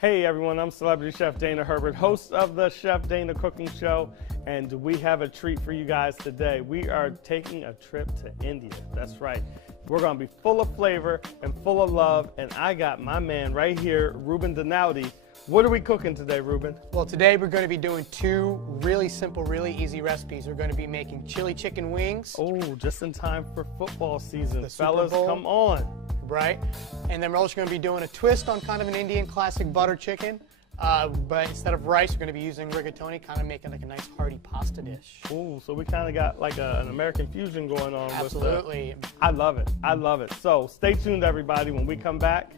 Hey everyone, I'm Celebrity Chef Dana Herbert, host of the Chef Dana Cooking Show, and we have a treat for you guys today. We are taking a trip to India. That's right. We're going to be full of flavor and full of love, and I got my man right here, Reuben Dhanawade. What are we cooking today, Reuben? Well, today we're going to be doing two really simple, really easy recipes. We're going to be making chili chicken wings. Oh, just in time for football season. The Fellas, Super Bowl. come on. Right? And then we're also going to be doing a twist on kind of an Indian classic butter chicken. But instead of rice, we're going to be using rigatoni, kind of making like a nice hearty pasta dish. Ooh, so we kind of got like an American fusion going on. Absolutely. I love it. I love it. So stay tuned, everybody. When we come back,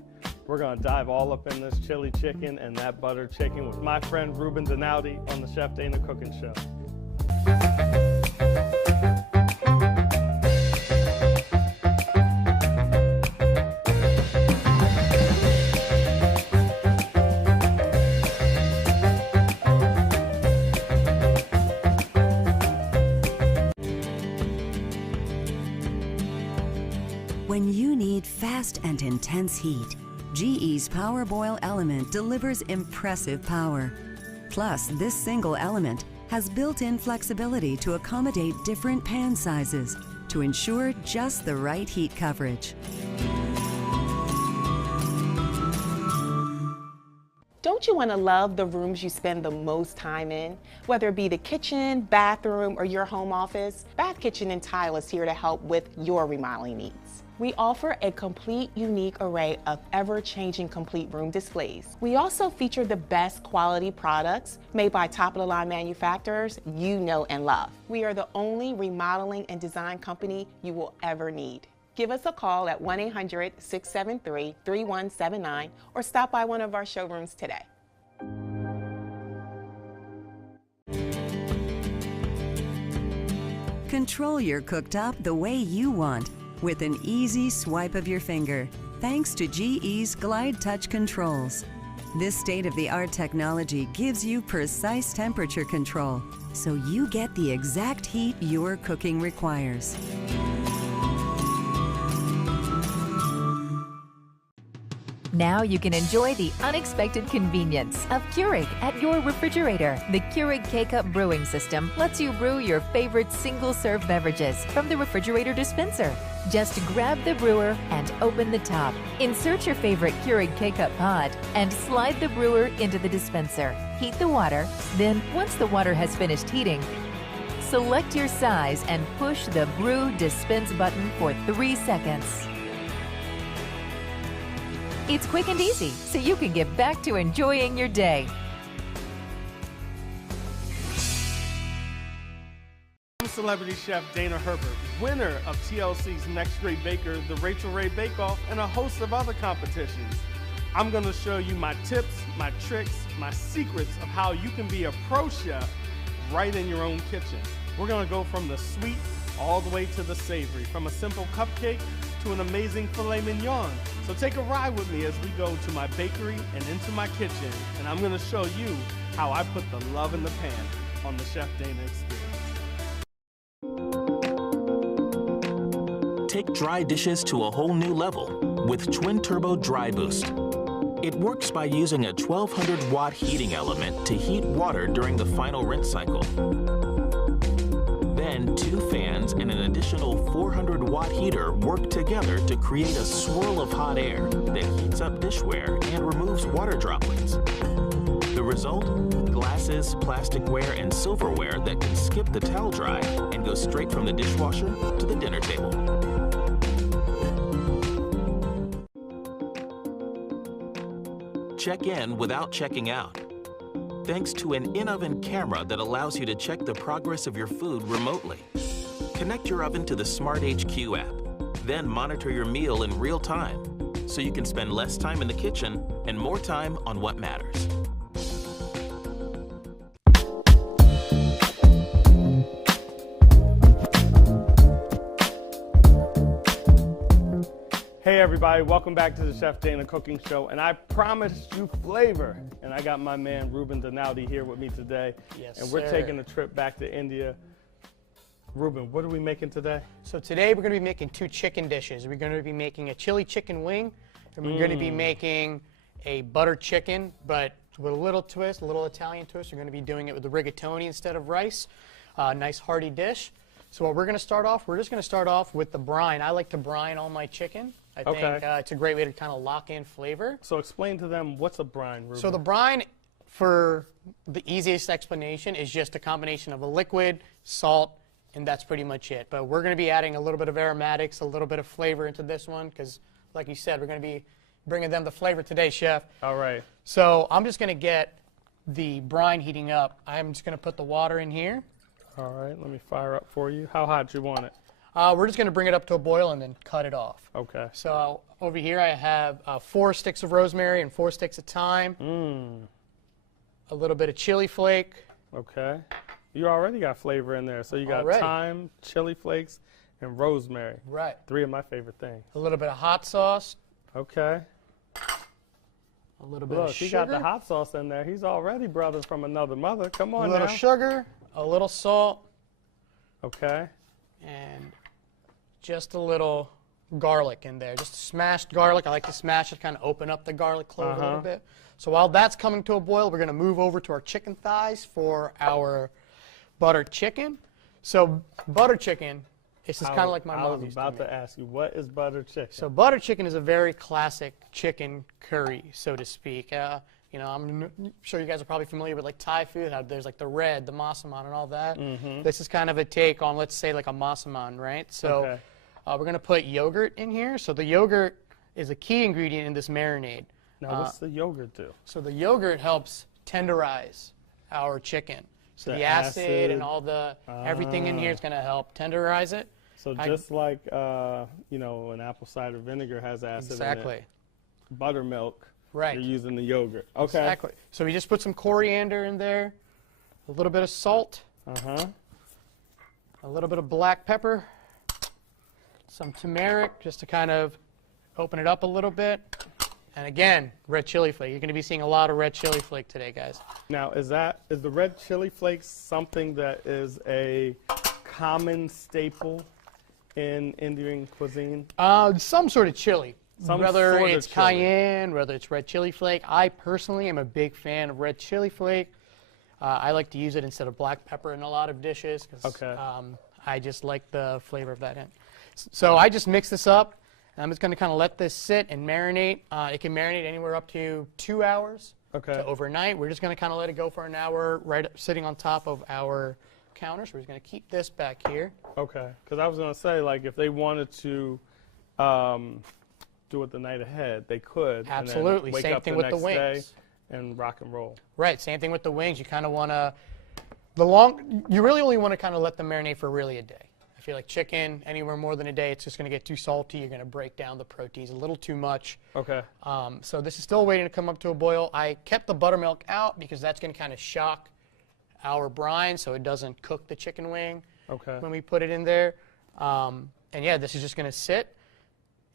we're going to dive all up in this chili chicken and that butter chicken with my friend Reuben Dhanawade on the Chef Dana Cooking Show. When you need fast and intense heat, GE's Power Boil element delivers impressive power. Plus, this single element has built-in flexibility to accommodate different pan sizes to ensure just the right heat coverage. Don't you want to love the rooms you spend the most time in? Whether it be the kitchen, bathroom, or your home office, Bath Kitchen and Tile is here to help with your remodeling needs. We offer a complete, unique array of ever-changing complete room displays. We also feature the best quality products made by top-of-the-line manufacturers you know and love. We are the only remodeling and design company you will ever need. Give us a call at 1-800-673-3179 or stop by one of our showrooms today. Control your cooktop the way you want with an easy swipe of your finger, thanks to GE's Glide Touch controls. This state-of-the-art technology gives you precise temperature control, so you get the exact heat your cooking requires. Now you can enjoy the unexpected convenience of Keurig at your refrigerator. The Keurig K-Cup brewing system lets you brew your favorite single-serve beverages from the refrigerator dispenser. Just grab the brewer and open the top. Insert your favorite Keurig K-Cup pod and slide the brewer into the dispenser. Heat the water, then once the water has finished heating, select your size and push the Brew Dispense button for 3 seconds. It's quick and easy, so you can get back to enjoying your day. I'm Celebrity Chef Dana Herbert, winner of TLC's Next Great Baker, the Rachel Ray Bake Off, and a host of other competitions. I'm going to show you my tips, my tricks, my secrets of how you can be a pro chef right in your own kitchen. We're going to go from the sweet all the way to the savory, from a simple cupcake to an amazing filet mignon. So take a ride with me as we go to my bakery and into my kitchen, and I'm going to show you how I put the love in the pan on the Chef Dana experience. Take dry dishes to a whole new level with Twin Turbo Dry Boost. It works by using a 1200-watt heating element to heat water during the final rinse cycle. Then 2 fans and an additional 400-watt heater work together to create a swirl of hot air that heats up dishware and removes water droplets. The result? Glasses, plasticware, and silverware that can skip the towel dry and go straight from the dishwasher to the dinner table. Check in without checking out, thanks to an in-oven camera that allows you to check the progress of your food remotely. Connect your oven to the Smart HQ app, then monitor your meal in real time, so you can spend less time in the kitchen and more time on what matters. Hey everybody, welcome back to the Chef Dana Cooking Show, and I promised you flavor, and I got my man Reuben Dhanawade here with me today. Yes, and we're sir. taking a trip back to India. Reuben, what are we making today? So today we're going to be making two chicken dishes. We're going to be making a chili chicken wing, and we're going to be making a butter chicken, but with a little twist, a little Italian twist. We're going to be doing it with the rigatoni instead of rice. Nice hearty dish. So what we're going to start off, we're just going to start off with the brine. I like to brine all my chicken. I think it's a great way to kind of lock in flavor. So explain to them, what's a brine, Reuben? So the brine, for the easiest explanation, is just a combination of a liquid, salt, and that's pretty much it. But we're going to be adding a little bit of aromatics, a little bit of flavor into this one, because like you said, we're going to be bringing them the flavor today, Chef. All right. So I'm just going to get the brine heating up. I'm just going to put the water in here. All right, let me fire up for you. How hot do you want it? We're just going to bring it up to a boil and then cut it off. Okay. So over here I have 4 sticks of rosemary and 4 sticks of thyme. A little bit of chili flake. Okay. You already got flavor in there. So you got thyme, chili flakes, and rosemary. Right. 3 of my favorite things. A little bit of hot sauce. Okay. A little bit of sugar. He got the hot sauce in there. He's already brothers from another mother. Come on now. A little sugar, a little salt. Okay. And just a little garlic in there. Just smashed garlic. I like to smash it, kind of open up the garlic clove a little bit. So while that's coming to a boil, we're going to move over to our chicken thighs for our butter chicken. So butter chicken, this is kind of like my mom used to I was about to ask you, what is butter chicken? So butter chicken is a very classic chicken curry, so to speak. You know, I'm sure you guys are probably familiar with like Thai food. How there's like the red, the masaman, and all that. This is kind of a take on, let's say, like a masaman, right? So we're going to put yogurt in here. So the yogurt is a key ingredient in this marinade. Now, what's the yogurt do? So the yogurt helps tenderize our chicken. So the acid and all the everything in here is going to help tenderize it. So just like you know, an apple cider vinegar has acid in it. Buttermilk. Right. You're using the yogurt. Okay. Exactly. So we just put some coriander in there, a little bit of salt, a little bit of black pepper, some turmeric just to kind of open it up a little bit. And again, red chili flake. You're going to be seeing a lot of red chili flake today, guys. Now, is the red chili flakes something that is a common staple in Indian cuisine? Some sort of chili. Whether it's cayenne, whether it's red chili flake. I personally am a big fan of red chili flake. I like to use it instead of black pepper in a lot of dishes because I just like the flavor of that in. So I just mix this up. I'm just going to kind of let this sit and marinate. It can marinate anywhere up to 2 hours to overnight. We're just going to kind of let it go for an hour right sitting on top of our counter. So we're just going to keep this back here. Okay. Because I was going to say, like, if they wanted to do it the night ahead, they could. Absolutely. And then wake up thing with the wings. Day and rock and roll. Right. Same thing with the wings. You kind of want to, you really only want to kind of let them marinate for really a day. I feel like chicken, anywhere more than a day, it's just going to get too salty. You're going to break down the proteins a little too much. Okay. So this is still waiting to come up to a boil. I kept the buttermilk out because that's going to kind of shock our brine so it doesn't cook the chicken wing when we put it in there. And yeah, this is just going to sit.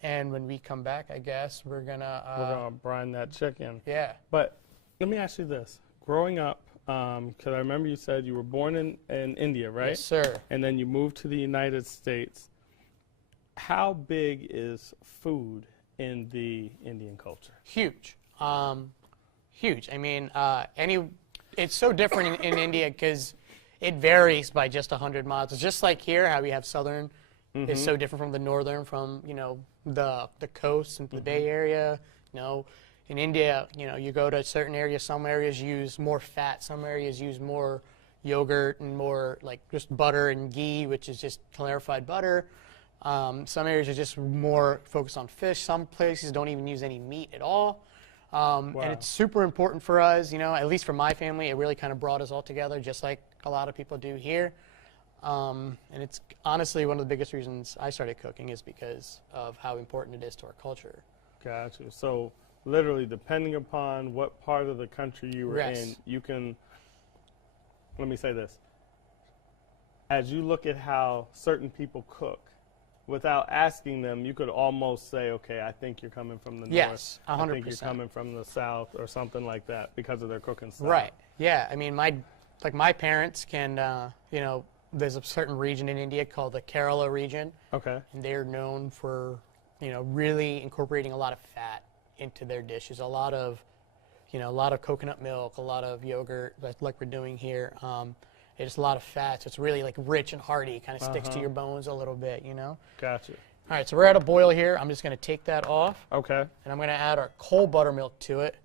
And when we come back, I guess, we're going to brine that chicken. Yeah. But let me ask you this. Growing up, because I remember you said you were born in India, right? Yes, sir. And then you moved to the United States. How big is food in the Indian culture? Huge. Huge. I mean, it's so different in India because it varies by just 100 miles. It's just like here, how we have southern is so different from the northern, from, you know, the coast and the Bay Area, you know. In India, you know, you go to certain areas, some areas use more fat, some areas use more yogurt and more like just butter and ghee, which is just clarified butter. Some areas are just more focused on fish. Some places don't even use any meat at all. And it's super important for us, you know, at least for my family, it really kind of brought us all together, just like a lot of people do here. And it's honestly one of the biggest reasons I started cooking is because of how important it is to our culture. Gotcha. So literally, depending upon what part of the country you were in, you can, let me say this. As you look at how certain people cook, without asking them, you could almost say, okay, I think you're coming from the north. Yes, 100%. I think you're coming from the south or something like that because of their cooking style. Right. Yeah. I mean, my parents can, you know, there's a certain region in India called the Kerala region. Okay. And they're known for, you know, really incorporating a lot of fat into their dishes. A lot of, a lot of coconut milk, a lot of yogurt, like we're doing here. It's a lot of fat, so it's really like rich and hearty. Kind of sticks to your bones a little bit, Gotcha. All right, so we're at a boil here. I'm just going to take that off. Okay. And I'm going to add our cold buttermilk to it.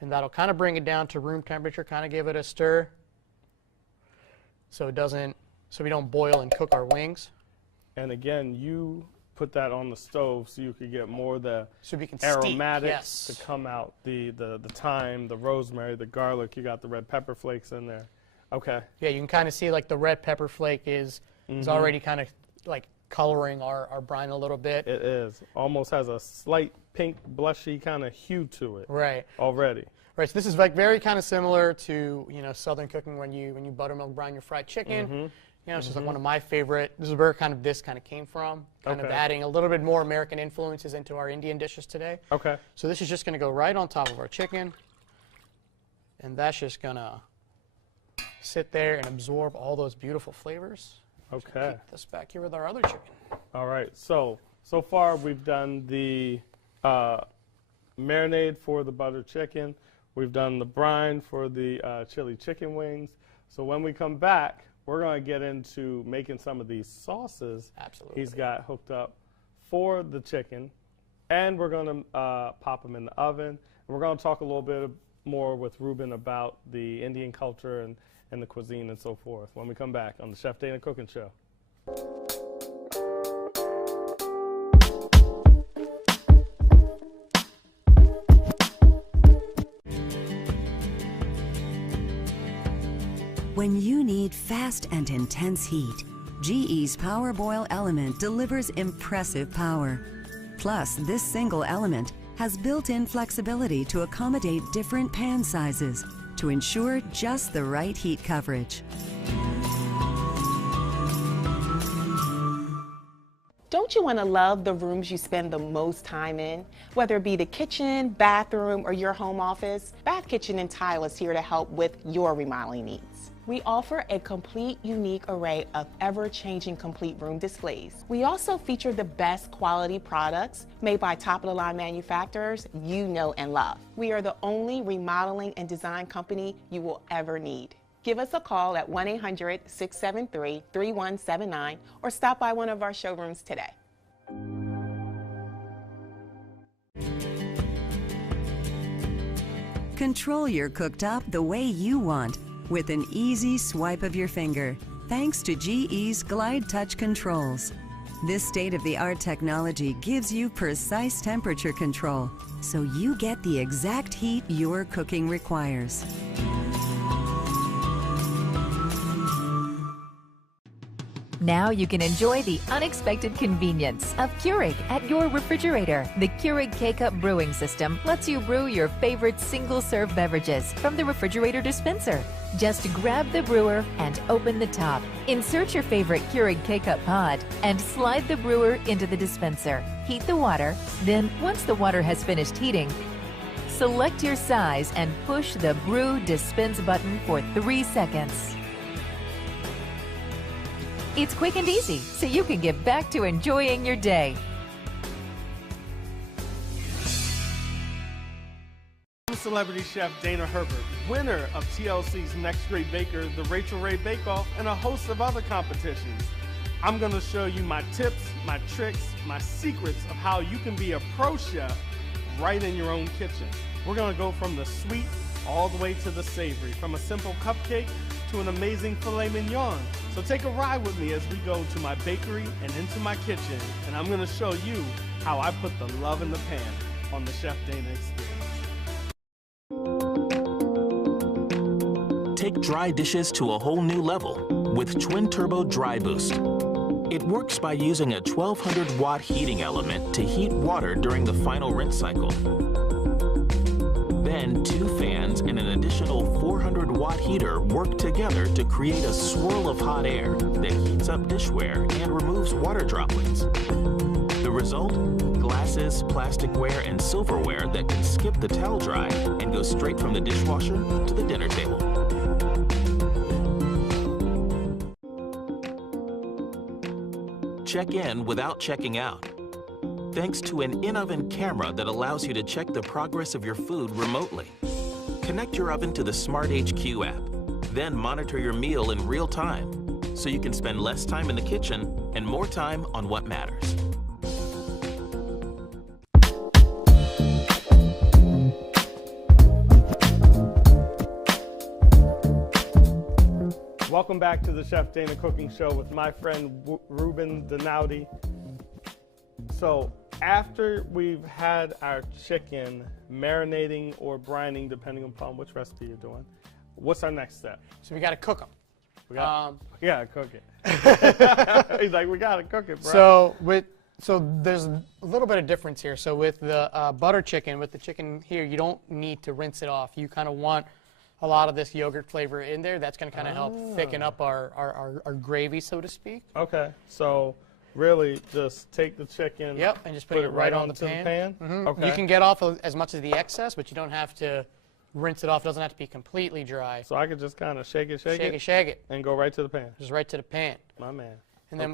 And that'll kind of bring it down to room temperature, kind of give it a stir so we don't boil and cook our wings. And again, you put that on the stove so you could get more of the so we can aromatics to come out, the thyme, the rosemary, the garlic. You got the red pepper flakes in there. Okay. Yeah, you can kind of see like the red pepper flake is already kind of like coloring our brine a little bit. It is. Almost has a slight pink, blushy kind of hue to it. Right. Already. Right, so this is like very kind of similar to, Southern cooking when you buttermilk brine your fried chicken. It's just like one of my favorite. This is where this kind of came from. Kind of adding a little bit more American influences into our Indian dishes today. Okay. So this is just going to go right on top of our chicken. And that's just going to sit there and absorb all those beautiful flavors. Okay. Keep this back here with our other chicken. All right. So far we've done the marinade for the butter chicken. We've done the brine for the chili chicken wings. So when we come back, we're going to get into making some of these sauces. Absolutely. He's got hooked up for the chicken, and we're going to pop them in the oven. And we're going to talk a little bit more with Reuben about the Indian culture and the cuisine and so forth when we come back on the Chef Dana Cooking Show. When you need fast and intense heat, GE's Power Boil element delivers impressive power. Plus, this single element has built-in flexibility to accommodate different pan sizes to ensure just the right heat coverage. Don't you want to love the rooms you spend the most time in? Whether it be the kitchen, bathroom, or your home office, Bath Kitchen and Tile is here to help with your remodeling needs. We offer a complete, unique array of ever-changing complete room displays. We also feature the best quality products made by top-of-the-line manufacturers you know and love. We are the only remodeling and design company you will ever need. Give us a call at 1-800-673-3179 or stop by one of our showrooms today. Control your cooktop the way you want with an easy swipe of your finger, thanks to GE's Glide Touch controls. This state-of-the-art technology gives you precise temperature control, so you get the exact heat your cooking requires. Now you can enjoy the unexpected convenience of Keurig at your refrigerator. The Keurig K-Cup brewing system lets you brew your favorite single-serve beverages from the refrigerator dispenser. Just grab the brewer and open the top. Insert your favorite Keurig K-Cup pod and slide the brewer into the dispenser. Heat the water, then once the water has finished heating, select your size and push the Brew Dispense button for 3 seconds. It's quick and easy, so you can get back to enjoying your day. I'm celebrity chef Dana Herbert, winner of TLC's Next Great Baker, the Rachel Ray Bake Off, and a host of other competitions. I'm going to show you my tips, my tricks, my secrets of how you can be a pro chef right in your own kitchen. We're going to go from the sweet all the way to the savory, from a simple cupcake to an amazing filet mignon. So take a ride with me as we go to my bakery and into my kitchen, and I'm going to show you how I put the love in the pan on the Chef Dana experience. Take dry dishes to a whole new level with Twin Turbo Dry Boost. It works by using a 1200 watt heating element to heat water during the final rinse cycle. Then 2 fans and an additional 400 watt heater work together to create a swirl of hot air that heats up dishware and removes water droplets. The result? Glasses, plasticware, and silverware that can skip the towel dry and go straight from the dishwasher to the dinner table. Check in without checking out. thanks to an in-oven camera that allows you to check the progress of your food remotely. Connect your oven to the Smart HQ app, then monitor your meal in real time, so you can spend less time in the kitchen and more time on what matters. Welcome back to the Chef Dana Cooking Show with my friend Reuben Dhanawade. So after we've had our chicken marinating or brining, depending upon which recipe you're doing, what's our next step? So we got to cook them. We gotta cook it. He's like, we gotta cook it, bro. So there's a little bit of difference here. So with the butter chicken, with the chicken here, you don't need to rinse it off. You kind of want a lot of this yogurt flavor in there. That's going to kind of help thicken up our gravy, so to speak. Okay, so really just take the chicken. Yep, and just put it right on the pan. Okay. You can get off as much of the excess, but you don't have to rinse it off. It doesn't have to be completely dry. So I could just kind of shake it, and go right to the pan. Just right to the pan. My man. And then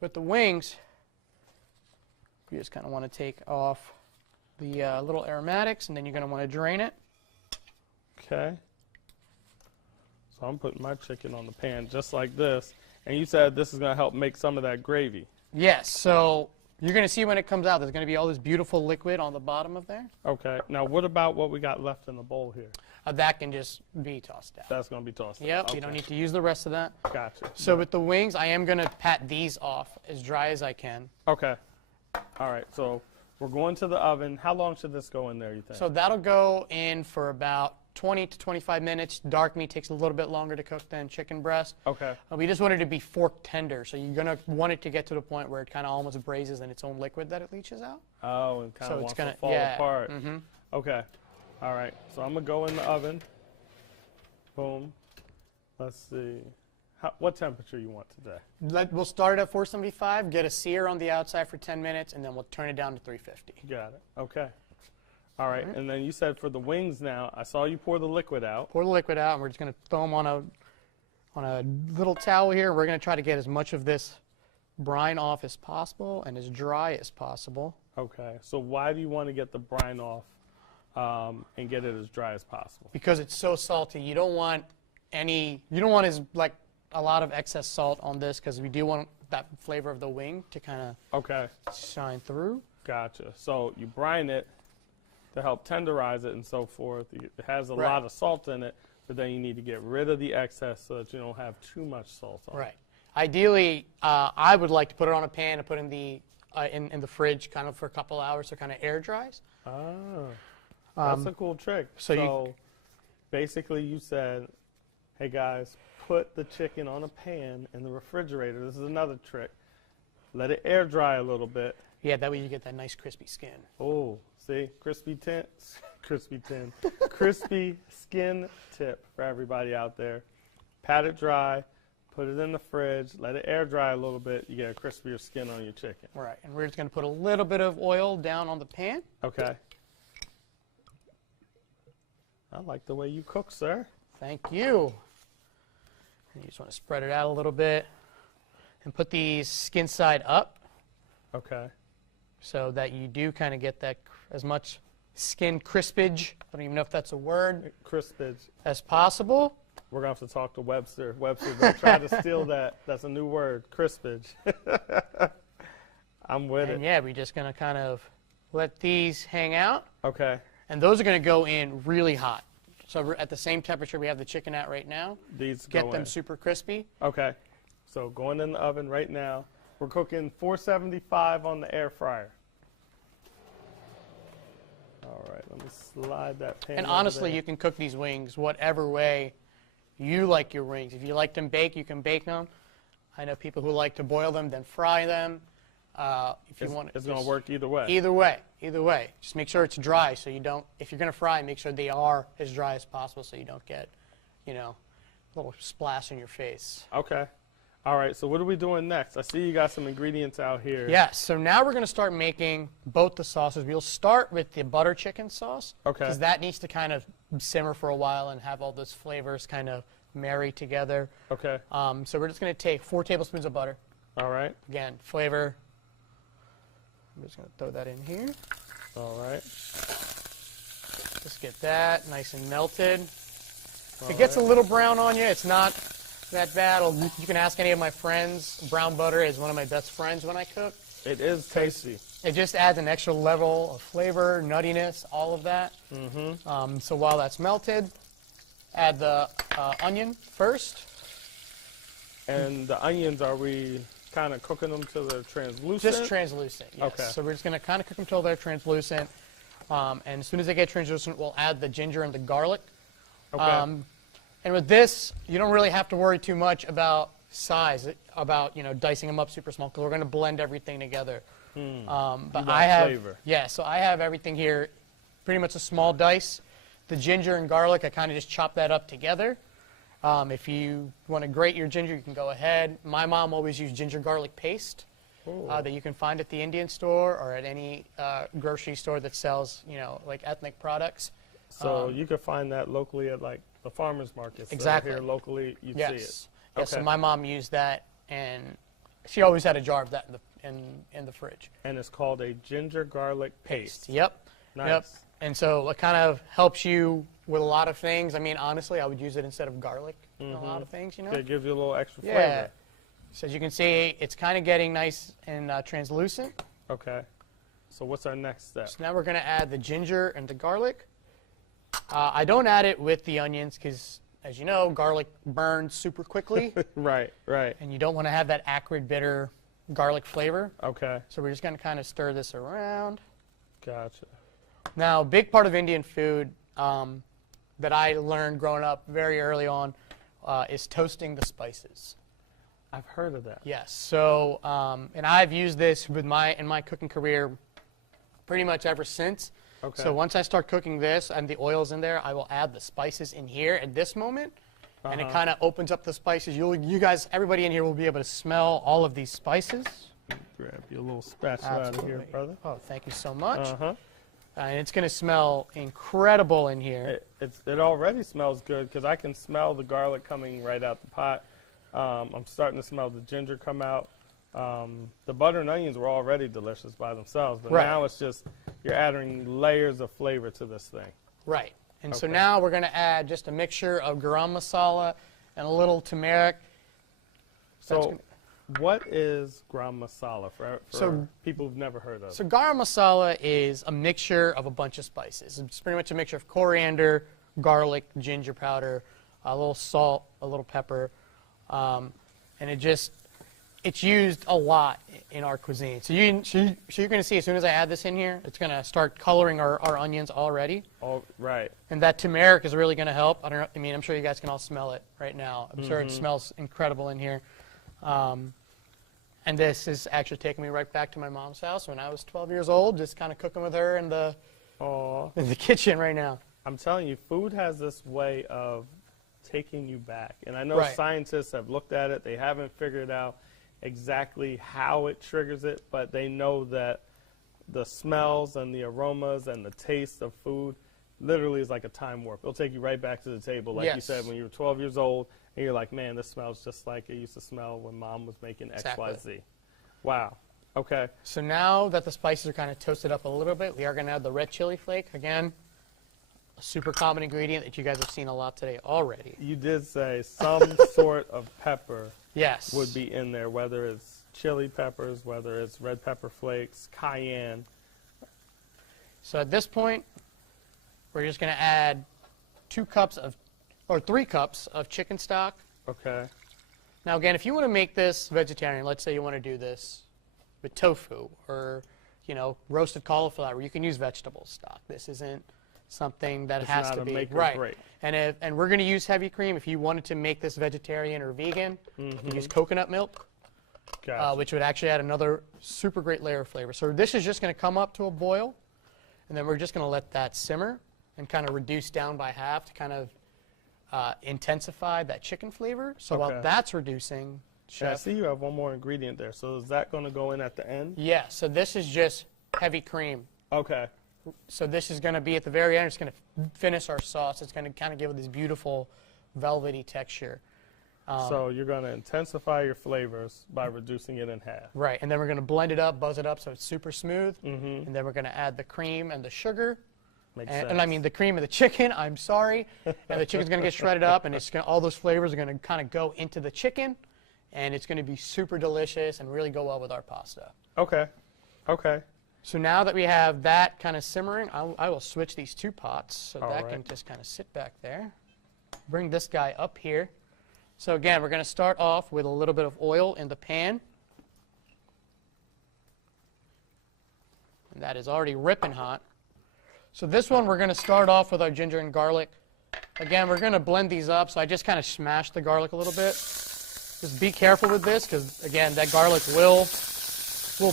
with the wings, you just kind of want to take off the little aromatics, and then you're going to want to drain it. Okay. So I'm putting my chicken on the pan just like this. And you said this is going to help make some of that gravy. Yes. So you're going to see when it comes out, there's going to be all this beautiful liquid on the bottom of there. Okay. Now what about what we got left in the bowl here? That can just be tossed out. That's going to be tossed out. Yep. Okay. You don't need to use the rest of that. Gotcha. So with the wings, I am going to pat these off as dry as I can. Okay. All right. So we're going to the oven. How long should this go in there, you think? So that'll go in for about 20 to 25 minutes. Dark meat takes a little bit longer to cook than chicken breast. Okay. We just want it to be fork tender, so you're going to want it to get to the point where it kind of almost braises in its own liquid that it leaches out. Oh, and kind of wants to fall apart. Okay. All right. So I'm going to go in the oven. Boom. Let's see. What temperature you want today? We'll start at 475, get a sear on the outside for 10 minutes, and then we'll turn it down to 350. Got it. Okay. All right, and then you said for the wings now, I saw you pour the liquid out. Pour the liquid out, and we're just going to throw them on a little towel here. We're going to try to get as much of this brine off as possible and as dry as possible. Okay, so why do you want to get the brine off and get it as dry as possible? Because it's so salty. You don't want a lot of excess salt on this, because we do want that flavor of the wing to kind of shine through. Gotcha. So you brine it to help tenderize it and so forth. It has a lot of salt in it, but then you need to get rid of the excess so that you don't have too much salt on it. Right. Ideally, I would like to put it on a pan and put it in the fridge kind of for a couple hours so it kind of air dries. Oh, that's a cool trick. So basically you said, hey guys, put the chicken on a pan in the refrigerator. This is another trick. Let it air dry a little bit. Yeah, that way you get that nice crispy skin. Oh, see, crispy skin tip for everybody out there. Pat it dry, put it in the fridge, let it air dry a little bit. You get a crispier skin on your chicken. Right, and we're just going to put a little bit of oil down on the pan. Okay. I like the way you cook, sir. Thank you. And you just want to spread it out a little bit and put the skin side up. Okay. So that you do kind of get that as much skin crispage, I don't even know if that's a word, crispage, as possible. We're going to have to talk to Webster. Webster's going to try to steal that. That's a new word, crispage. I'm with it. Yeah, we're just going to kind of let these hang out. Okay. And those are going to go in really hot. So we're at the same temperature we have the chicken at right now. These get them super crispy. Okay. So going in the oven right now. We're cooking 475 on the air fryer. All right, let me slide that pan. And honestly, you can cook these wings whatever way you like your wings. If you like them baked, you can bake them. I know people who like to boil them, then fry them. If you want, it's going to work either way. Either way. Just make sure it's dry, so you don't. If you're going to fry, make sure they are as dry as possible, so you don't get, a little splash in your face. Okay. All right, so what are we doing next? I see you got some ingredients out here. Yes, so now we're going to start making both the sauces. We'll start with the butter chicken sauce. Okay. Because that needs to kind of simmer for a while and have all those flavors kind of marry together. Okay. So we're just going to take 4 tablespoons of butter. All right. Again, flavor I'm just going to throw that in here. All right. Just get that nice and melted. If it gets a little brown on you, it's not that bad. You can ask any of my friends. Brown butter is one of my best friends when I cook. It is tasty. It just adds an extra level of flavor, nuttiness, all of that. So while that's melted, add the onion first. And the onions, are we kind of cooking them till they're translucent? Just translucent, yes. Okay. So we're just going to kind of cook them till they're translucent. And as soon as they get translucent, we'll add the ginger and the garlic. Okay. And with this, you don't really have to worry too much about size, about dicing them up super small, because we're going to blend everything together. But I have flavor. Yeah, so I have everything here, pretty much a small dice. The ginger and garlic, I kind of just chop that up together. If you want to grate your ginger, you can go ahead. My mom always used ginger garlic paste that you can find at the Indian store or at any grocery store that sells, like ethnic products. So you could find that locally at like the farmers markets. Exactly. Here locally, you'd see it. Yes, Okay. so my mom used that, and she always had a jar of that in the fridge. And it's called a ginger garlic paste. Yep. Nice. Yep. And so it kind of helps you with a lot of things. I mean, honestly, I would use it instead of garlic in a lot of things, It gives you a little extra Yeah. flavor. So as you can see, it's kind of getting nice and translucent. Okay. So what's our next step? So now we're going to add the ginger and the garlic. I don't add it with the onions because, as you know, garlic burns super quickly. Right, right. And you don't want to have that acrid, bitter garlic flavor. Okay. So we're just going to kind of stir this around. Gotcha. Now, a big part of Indian food that I learned growing up very early on is toasting the spices. I've heard of that. Yes. So, and I've used this in my cooking career pretty much ever since. Okay. So once I start cooking this and the oil's in there, I will add the spices in here at this moment, and it kind of opens up the spices. You guys, everybody in here will be able to smell all of these spices. Grab your little spatula out of here, brother. Oh, thank you so much. Uh-huh. And it's going to smell incredible in here. It already smells good because I can smell the garlic coming right out the pot. I'm starting to smell the ginger come out. The butter and onions were already delicious by themselves, but now it's just you're adding layers of flavor to this thing. Right. And so now we're going to add just a mixture of garam masala and a little turmeric. So what is garam masala for people who've never heard of it? So garam masala is a mixture of a bunch of spices. It's pretty much a mixture of coriander, garlic, ginger powder, a little salt, a little pepper, and it's used a lot in our cuisine. So you're going to see as soon as I add this in here, it's going to start coloring our onions already. Oh, right. And that turmeric is really going to help. I'm sure you guys can all smell it right now. I'm sure it smells incredible in here. And this is actually taking me right back to my mom's house when I was 12 years old, just kind of cooking with her in the kitchen right now. I'm telling you, food has this way of taking you back. And I know scientists have looked at it. They haven't figured out exactly how it triggers it, but they know that the smells and the aromas and the taste of food literally is like a time warp. It'll take you right back to the table, like you said, when you were 12 years old, and you're like, man, this smells just like it used to smell when Mom was making X, Y, Z. Wow. Okay. So now that the spices are kind of toasted up a little bit, we are going to add the red chili flake. Again, a super common ingredient that you guys have seen a lot today already. You did say some sort of pepper would be in there, whether it's chili peppers, whether it's red pepper flakes, cayenne. So at this point, we're just going to add 3 cups of chicken stock. Okay. Now again, if you want to make this vegetarian, let's say you want to do this with tofu or, roasted cauliflower, you can use vegetable stock. This isn't something that has to be make or break. And we're going to use heavy cream. If you wanted to make this vegetarian or vegan, you can use coconut milk, which would actually add another super great layer of flavor. So this is just going to come up to a boil, and then we're just going to let that simmer and kind of reduce down by half to kind of intensify that chicken flavor. So while that's reducing, Chef, I see you have one more ingredient there. So is that going to go in at the end? Yeah. So this is just heavy cream. Okay. So this is going to be at the very end. It's going to finish our sauce. It's going to kind of give it this beautiful velvety texture. So you're going to intensify your flavors by reducing it in half. Right, and then we're going to blend it up, buzz it up so it's super smooth. And then we're going to add the cream and the sugar. And I mean the cream and the chicken, I'm sorry. And the chicken's going to get shredded up, and it's all those flavors are going to kind of go into the chicken, and it's going to be super delicious and really go well with our pasta. Okay. Okay. So now that we have that kind of simmering, I will switch these 2 pots so that can just kind of sit back there. Bring this guy up here. So again, we're going to start off with a little bit of oil in the pan. And that is already ripping hot. So this one, we're going to start off with our ginger and garlic. Again, we're going to blend these up, so I just kind of smashed the garlic a little bit. Just be careful with this, because again, that garlic will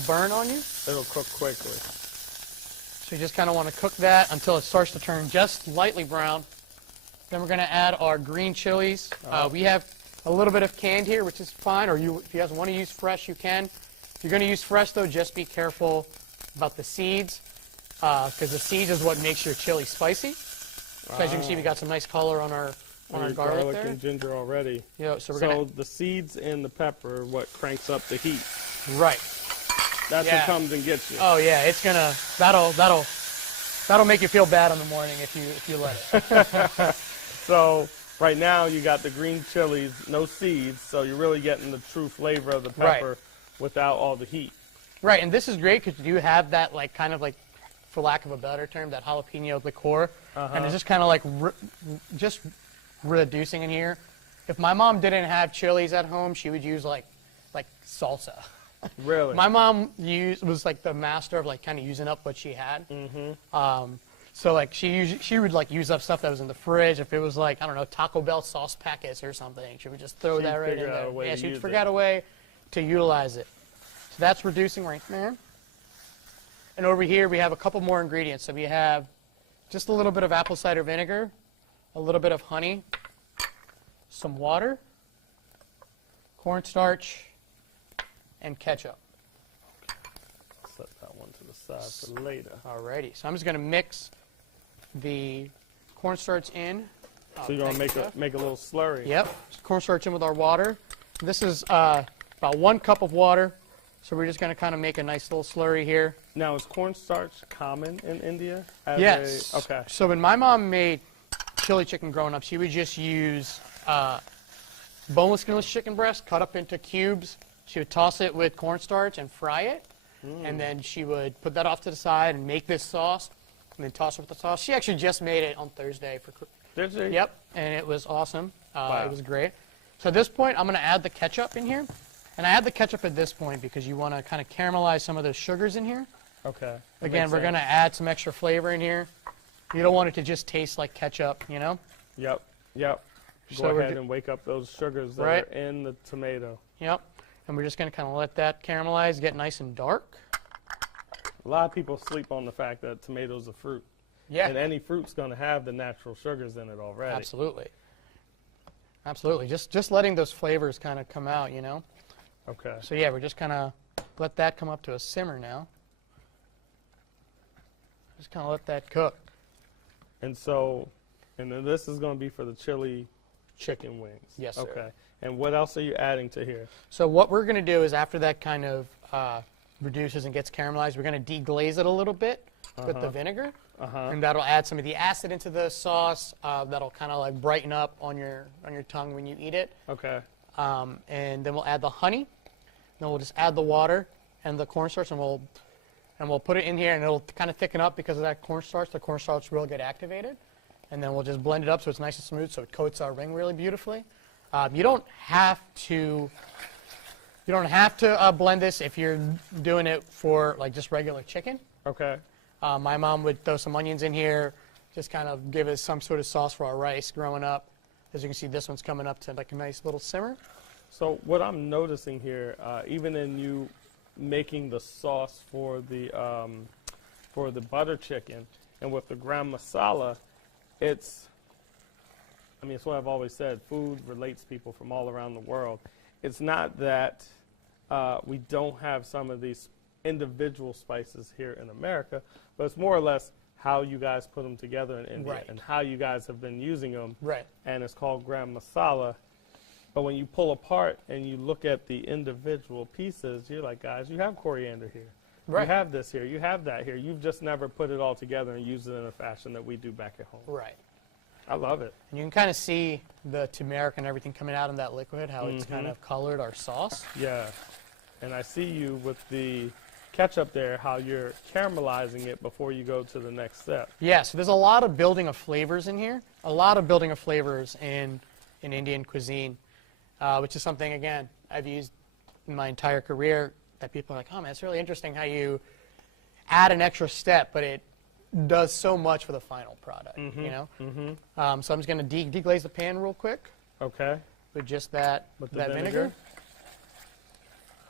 burn on you. It'll cook quickly. So you just kind of want to cook that until it starts to turn just lightly brown. Then we're going to add our green chilies. We have a little bit of canned here, which is fine, or if you guys want to use fresh, you can. If you're going to use fresh, though, just be careful about the seeds, because the seeds is what makes your chili spicy. So as you can see, we got some nice color on our garlic there. And ginger already. Yeah, so the seeds in the pepper are what cranks up the heat. Right. That's what comes and gets you. Oh yeah, it's gonna that'll make you feel bad in the morning if you let it. So right now you got the green chilies, no seeds, so you're really getting the true flavor of the pepper without all the heat. Right, and this is great because you have that kind of for lack of a better term, that jalapeno liqueur, and it's just kind of just reducing in here. If my mom didn't have chilies at home, she would use like salsa. Really? My mom was the master of kind of using up what she had. So she would use up stuff that was in the fridge. If it was I don't know, Taco Bell sauce packets or something, she would just throw that right in there. Yeah, she'd figure out a way to utilize it. So that's reducing right there. And over here we have a couple more ingredients. So we have just a little bit of apple cider vinegar, a little bit of honey, some water, cornstarch, and ketchup. Set that one to the side for later. Alrighty, so I'm just going to mix the cornstarch in. So you're going to make a little slurry. Yep, cornstarch in with our water. This is about 1 cup of water, so we're just going to kind of make a nice little slurry here. Now, is cornstarch common in India? Yes. Okay. So when my mom made chili chicken growing up, she would just use boneless, skinless chicken breast cut up into cubes. She would toss it with cornstarch and fry it, and then she would put that off to the side and make this sauce, and then toss it with the sauce. She actually just made it on Thursday for. Did she? Yep, and it was awesome. Wow. It was great. So at this point, I'm going to add the ketchup in here, and I add the ketchup at this point because you want to kind of caramelize some of the sugars in here. Okay. Again, we're going to add some extra flavor in here. You don't want it to just taste like ketchup, you know? Yep. Go ahead and wake up those sugars that are in the tomato. Yep. And we're just going to kind of let that caramelize, get nice and dark. A lot of people sleep on the fact that tomatoes are fruit. Yeah. And any fruit's going to have the natural sugars in it already. Absolutely. Absolutely. Just letting those flavors kind of come out, you know? Okay. So yeah, we're just kind of let that come up to a simmer now. Just kind of let that cook. And then this is going to be for the chili chicken wings. Yes, sir. Okay. And what else are you adding to here? So what we're going to do is after that kind of reduces and gets caramelized, we're going to deglaze it a little bit with the vinegar. And that'll add some of the acid into the sauce. That'll kind of brighten up on your tongue when you eat it. Okay. And then we'll add the honey. Then we'll just add the water and the cornstarch, and we'll put it in here, and it'll kind of thicken up because of that cornstarch. The cornstarch will get activated. And then we'll just blend it up so it's nice and smooth, so it coats our ring really beautifully. You don't have to blend this if you're doing it for just regular chicken. Okay. My mom would throw some onions in here, just kind of give us some sort of sauce for our rice growing up. As you can see, this one's coming up to a nice little simmer. So what I'm noticing here, even in you making the sauce for the butter chicken and with the garam masala, it's what I've always said, food relates people from all around the world. It's not that we don't have some of these individual spices here in America, but it's more or less how you guys put them together in India and how you guys have been using them. Right. And it's called garam masala. But when you pull apart and you look at the individual pieces, you're like, guys, you have coriander here. Right. You have this here. You have that here. You've just never put it all together and used it in a fashion that we do back at home. Right. I love it. And you can kind of see the turmeric and everything coming out in that liquid, how it's kind of colored our sauce. Yeah. And I see you with the ketchup there, how you're caramelizing it before you go to the next step. Yeah, so there's a lot of building of flavors in here. A lot of building of flavors in Indian cuisine. Which is something, again, I've used in my entire career that people are like, oh man, it's really interesting how you add an extra step, but it does so much for the final product, you know? So I'm just going to deglaze the pan real quick. Okay. With just that, with the vinegar.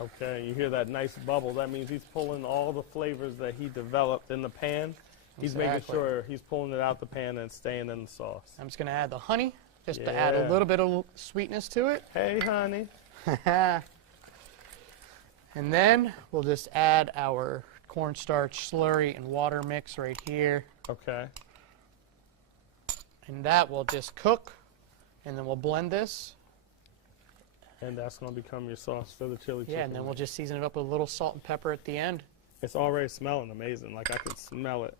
Okay, you hear that nice bubble. That means he's pulling all the flavors that he developed in the pan. He's making sure he's pulling it out the pan and staying in the sauce. I'm just going to add the honey. Just to add a little bit of sweetness to it. Hey, honey. And then we'll just add our cornstarch slurry and water mix right here. Okay. And that will just cook, and then we'll blend this. And that's going to become your sauce for the chili chicken. Yeah, and then we'll just season it up with a little salt and pepper at the end. It's already smelling amazing. Like, I can smell it.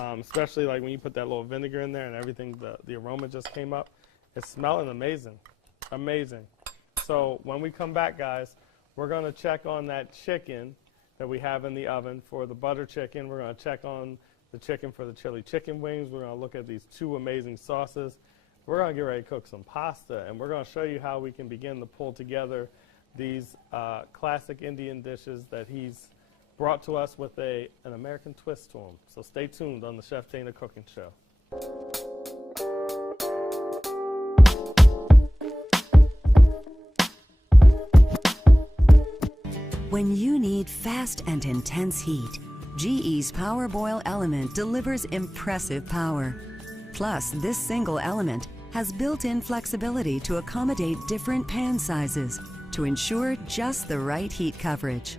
Especially like when you put that little vinegar in there and everything, the aroma just came up. It's smelling amazing. Amazing. So when we come back, guys, we're going to check on that chicken that we have in the oven for the butter chicken. We're going to check on the chicken for the chili chicken wings. We're going to look at these two amazing sauces. We're going to get ready to cook some pasta, and we're going to show you how we can begin to pull together these classic Indian dishes that he's brought to us with an American twist to them. So stay tuned on the Chef Dana Cooking Show. When you need fast and intense heat, GE's Power Boil element delivers impressive power. Plus, this single element has built-in flexibility to accommodate different pan sizes to ensure just the right heat coverage.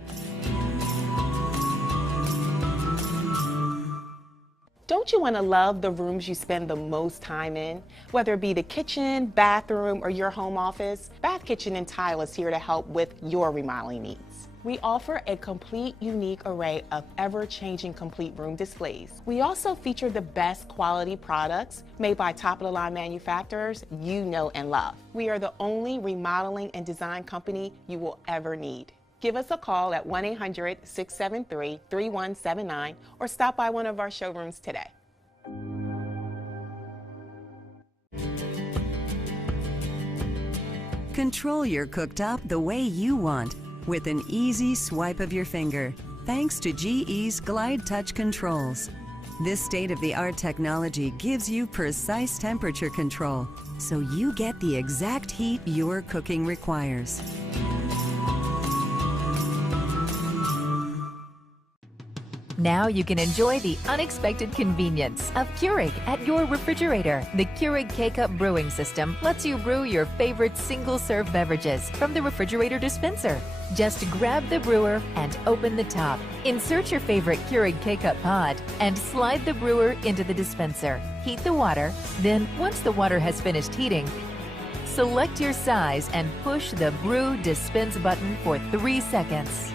Don't you want to love the rooms you spend the most time in? Whether it be the kitchen, bathroom, or your home office, Bath Kitchen and Tile is here to help with your remodeling needs. We offer a complete, unique array of ever-changing complete room displays. We also feature the best quality products made by top-of-the-line manufacturers you know and love. We are the only remodeling and design company you will ever need. Give us a call at 1-800-673-3179 or stop by one of our showrooms today. Control your cooktop the way you want with an easy swipe of your finger, thanks to GE's Glide Touch Controls. This state-of-the-art technology gives you precise temperature control, so you get the exact heat your cooking requires. Now you can enjoy the unexpected convenience of Keurig at your refrigerator. The Keurig K-Cup brewing system lets you brew your favorite single-serve beverages from the refrigerator dispenser. Just grab the brewer and open the top. Insert your favorite Keurig K-Cup pod and slide the brewer into the dispenser. Heat the water, then once the water has finished heating, select your size and push the Brew Dispense button for 3 seconds.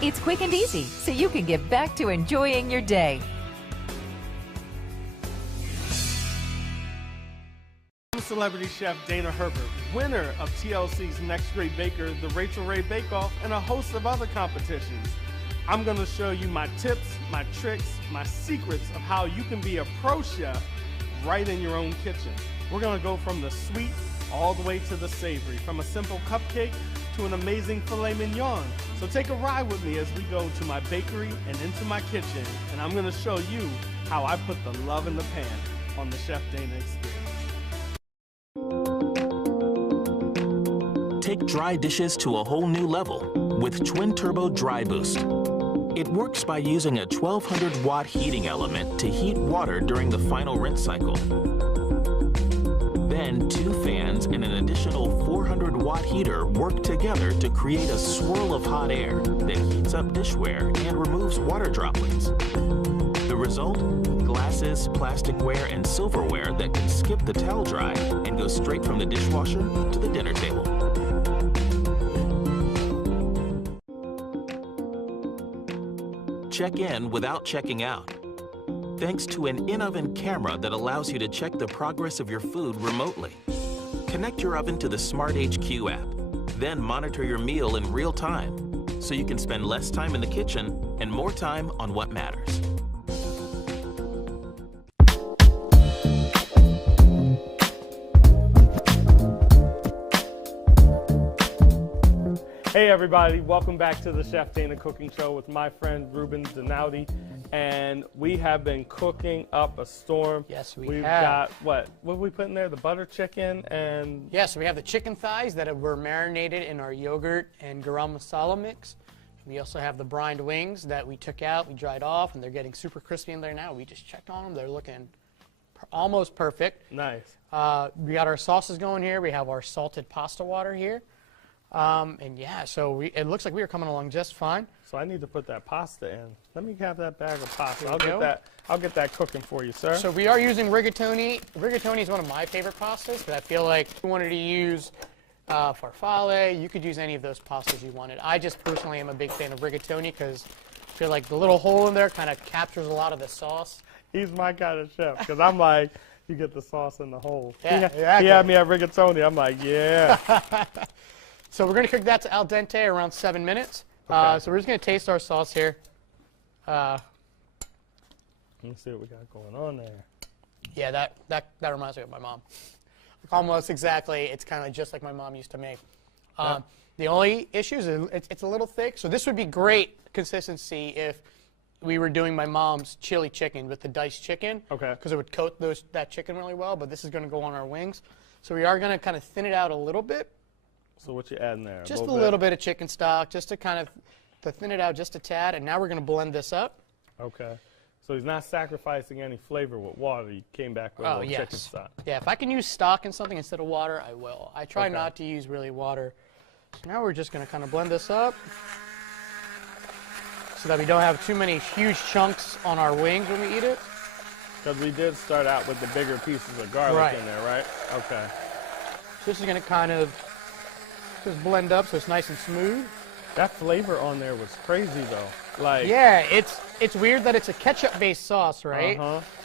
It's quick and easy, so you can get back to enjoying your day. I'm celebrity chef Dana Herbert, winner of TLC's Next Great Baker, the Rachel Ray Bake Off, and a host of other competitions. I'm going to show you my tips, my tricks, my secrets of how you can be a pro chef right in your own kitchen. We're going to go from the sweet all the way to the savory, from a simple cupcake to an amazing filet mignon. So take a ride with me as we go to my bakery and into my kitchen, and I'm going to show you how I put the love in the pan on the Chef Dana experience. Take dry dishes to a whole new level with Twin Turbo Dry Boost. It works by using a 1200 watt heating element to heat water during the final rinse cycle. Then 2 fans and an additional 400 watt heater work together to create a swirl of hot air that heats up dishware and removes water droplets. The result? glasses, plasticware, and silverware that can skip the towel dry and go straight from the dishwasher to the dinner table. Check in without checking out. Thanks to an in-oven camera that allows you to check the progress of your food remotely. Connect your oven to the Smart HQ app, then monitor your meal in real time, so you can spend less time in the kitchen and more time on what matters. Hey everybody, welcome back to the Chef Dana Cooking Show with my friend Reuben Dhanawade. And we have been cooking up a storm. Yes, We've got, what did we put in there? The butter chicken and... Yes, we have the chicken thighs that were marinated in our yogurt and garam masala mix. We also have the brined wings that we took out, we dried off, and they're getting super crispy in there now. We just checked on them. They're looking almost perfect. Nice. We got our sauces going here. We have our salted pasta water here. And yeah, so it looks like we are coming along just fine. So I need to put that pasta in. Let me have that bag of pasta. There I'll get that cooking for you, sir. So we are using rigatoni. Rigatoni is one of my favorite pastas, but I feel like if you wanted to use farfalle, you could use any of those pastas you wanted. I just personally am a big fan of rigatoni because I feel like the little hole in there kind of captures a lot of the sauce. He's my kind of chef because I'm like, you get the sauce in the hole. Yeah, he had me at rigatoni. I'm like, yeah. So we're going to cook that to al dente around 7 minutes. Okay. So we're just going to taste our sauce here. Let's see what we got going on there. Yeah, that reminds me of my mom. Almost exactly. It's kind of just like my mom used to make. The only issue is it's a little thick. So this would be great consistency if we were doing my mom's chili chicken with the diced chicken. Okay. Because it would coat that chicken really well. But this is going to go on our wings. So we are going to kind of thin it out a little bit. So what you adding there? Just a little bit of chicken stock, just to kind of thin it out just a tad. And now we're going to blend this up. Okay. So he's not sacrificing any flavor with water. He came back with a little chicken stock. Yeah, if I can use stock in something instead of water, I will. I try not to use really water. So now we're just going to kind of blend this up so that we don't have too many huge chunks on our wings when we eat it. Because we did start out with the bigger pieces of garlic in there, right? Okay. So this is going to kind of just blend up so it's nice and smooth. That flavor on there was crazy though. Like, yeah, it's weird that it's a ketchup-based sauce, right?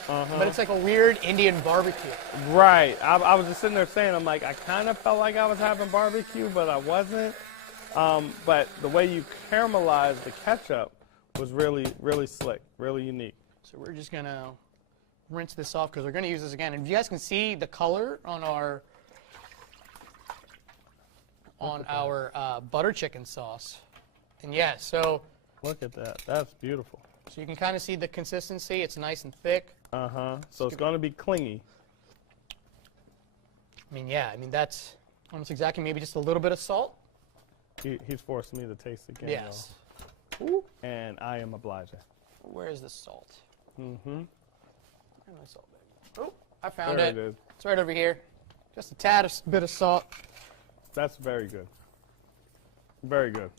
But it's like a weird Indian barbecue. Right. I was just sitting there saying, I'm like, I kind of felt like I was having barbecue, but I wasn't. But the way you caramelized the ketchup was really, really slick, really unique. So we're just gonna rinse this off because we're gonna use this again. And if you guys can see the color on our butter chicken sauce. And yeah, so look at that. That's beautiful. So you can kind of see the consistency. It's nice and thick. So it's going to be clingy. I mean, yeah. I mean, that's almost exactly maybe just a little bit of salt. He's forced me to taste again. Yes. Though. And I am obliging. Where's the salt? Mm-hmm. Where's my salt, baby? Oh, I found it. There it is. It's right over here. Just a tad of bit of salt. That's very good. Very good.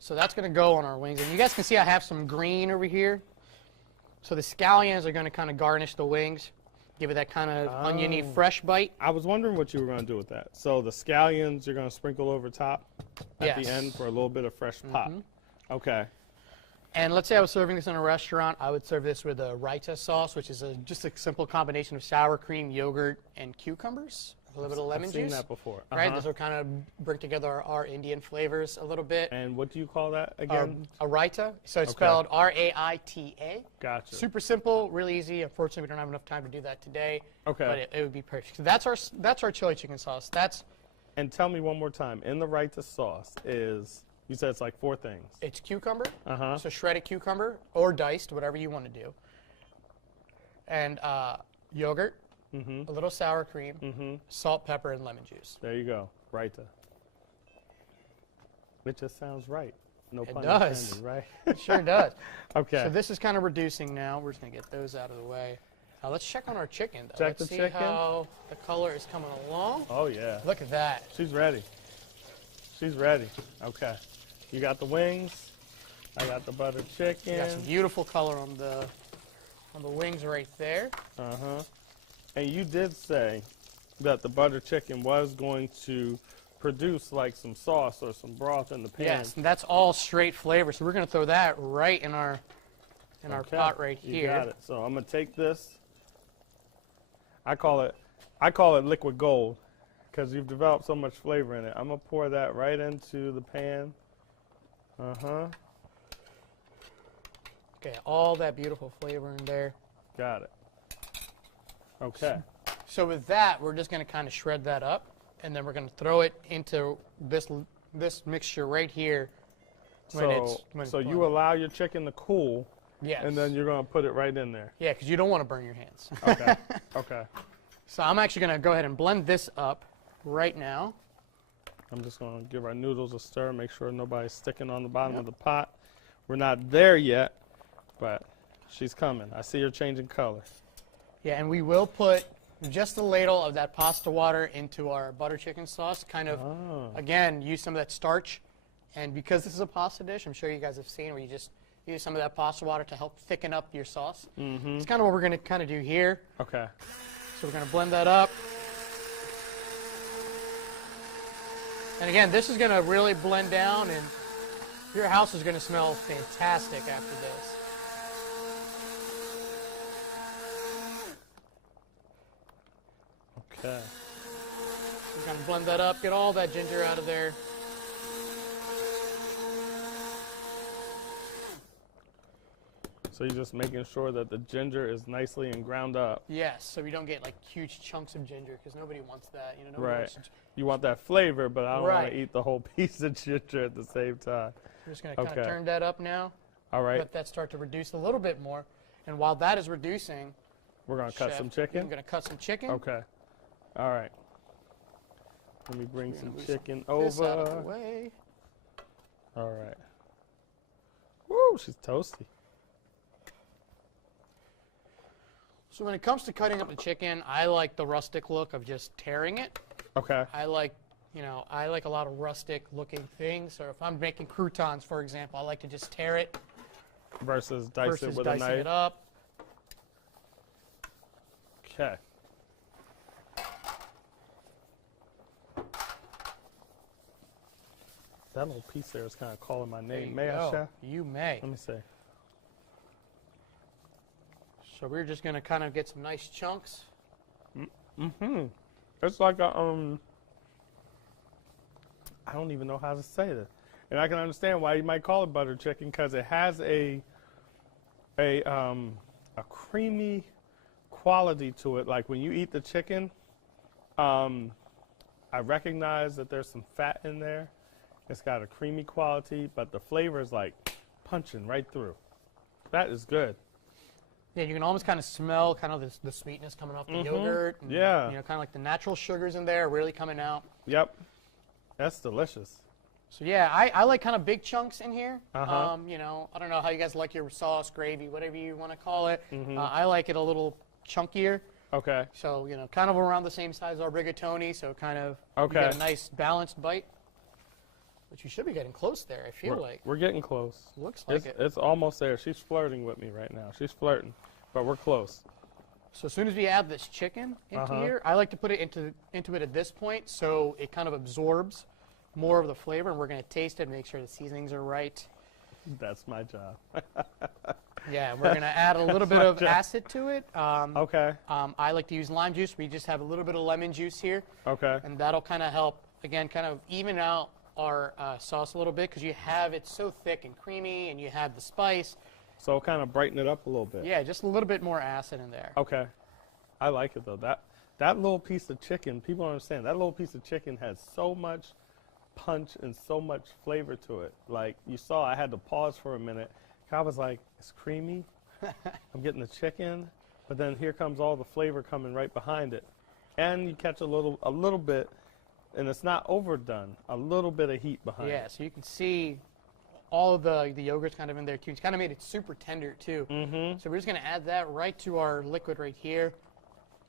So that's going to go on our wings. And you guys can see I have some green over here. So the scallions are going to kind of garnish the wings, give it that kind of oniony, fresh bite. I was wondering what you were going to do with that. So the scallions you're going to sprinkle over top at the end for a little bit of fresh pop. Okay. And let's say I was serving this in a restaurant, I would serve this with a raita sauce, which is just a simple combination of sour cream, yogurt, and cucumbers. A little bit of lemon juice. I've seen that before. Right, this will kind of bring together our Indian flavors a little bit. And what do you call that again? A raita. So it's spelled R-A-I-T-A. Gotcha. Super simple, really easy. Unfortunately, we don't have enough time to do that today. Okay. But it would be perfect. So that's our chili chicken sauce. And tell me one more time. In the raita sauce is, you said it's like 4 things. It's cucumber. So shredded cucumber or diced, whatever you want to do. And yogurt. A little sour cream, salt, pepper, and lemon juice. There you go, raita. It just sounds right. No pun does. intended, right? It sure does. Okay. So this is kind of reducing now. We're just going to get those out of the way. Now let's check on our chicken, though. Check the chicken. Let's see how the color is coming along. Oh, yeah. Look at that. She's ready. She's ready. Okay. You got the wings. I got the butter chicken. You got some beautiful color on the on the wings right there. And you did say that the butter chicken was going to produce like some sauce or some broth in the pan. Yes, and that's all straight flavor. So we're going to throw that right in our pot right here. You got it. So I'm going to take this. I call it liquid gold because you've developed so much flavor in it. I'm going to pour that right into the pan. Okay, all that beautiful flavor in there. Got it. Okay. So with that, we're just going to kind of shred that up, and then we're going to throw it into this mixture right here. So you allow your chicken to cool, yes, and then you're going to put it right in there. Yeah, because you don't want to burn your hands. Okay. Okay. So I'm actually going to go ahead and blend this up right now. I'm just going to give our noodles a stir, make sure nobody's sticking on the bottom of the pot. We're not there yet, but she's coming. I see her changing color. Yeah, and we will put just a ladle of that pasta water into our butter chicken sauce, kind of, again, use some of that starch. And because this is a pasta dish, I'm sure you guys have seen where you just use some of that pasta water to help thicken up your sauce. It's kind of what we're going to kind of do here. Okay. So we're going to blend that up. And again, this is going to really blend down, and your house is going to smell fantastic after this. Okay. We're going to blend that up, get all that ginger out of there. So you're just making sure that the ginger is nicely and ground up. Yes, so we don't get like huge chunks of ginger because nobody wants that. You know, nobody Right. wants You want that flavor, but I don't want Right. to eat the whole piece of ginger at the same time. We're just going to kind Okay. of turn that up now. All right. Let that start to reduce a little bit more. And while that is reducing, We're going to cut Chef, some I'm chicken. going to cut some chicken. Okay. All right. Let me bring some Move chicken This out of the over. way. All right. Woo, she's toasty. So when it comes to cutting up the chicken, I like the rustic look of just tearing it. Okay. I like a lot of rustic looking things. So if I'm making croutons, for example, I like to just tear it Versus dice it versus with a dicing knife. it up. Okay. That little piece there is kind of calling my There name. you May I, go. Chef? You may. Let me see. So we're just going to kind of get some nice chunks. It's like a I don't even know how to say this, and I can understand why you might call it butter chicken because it has a creamy quality to it. Like when you eat the chicken, I recognize that there's some fat in there. It's got a creamy quality, but the flavor is like punching right through. That is good. Yeah, you can almost kind of smell kind of the sweetness coming off the yogurt. And, Yeah. You know, kind of like the natural sugars in there really coming out. Yep. That's delicious. So yeah, I like kind of big chunks in here. Uh-huh. You know, I don't know how you guys like your sauce, gravy, whatever you want to call it. I like it a little chunkier. Okay. So, you know, kind of around the same size as our rigatoni, so kind of you Okay. get a nice balanced bite. But you should be getting close there, I feel like. We're getting close. Looks like it. It's almost there. She's flirting with me right now. She's flirting, but we're close. So as soon as we add this chicken into here, I like to put it into it at this point so it kind of absorbs more of the flavor, and we're going to taste it and make sure the seasonings are right. That's my job. Yeah, we're going to add a little bit of acid to it. Okay. I like to use lime juice. We just have a little bit of lemon juice here, Okay. and that'll kind of help, again, kind of even out our sauce a little bit because you have it so thick and creamy, and you have the spice. So kind of brighten it up a little bit. Yeah, just a little bit more acid in there. Okay. I like it though. That little piece of chicken, people don't understand. That little piece of chicken has so much punch and so much flavor to it. Like you saw, I had to pause for a minute. I was like, it's creamy. I'm getting the chicken, but then here comes all the flavor coming right behind it, and you catch a little bit, and it's not overdone. A little bit of heat behind Yeah, it. so you can see all of the yogurt's kind of in there too. It's kind of made it super tender too. So we're just going to add that right to our liquid right here.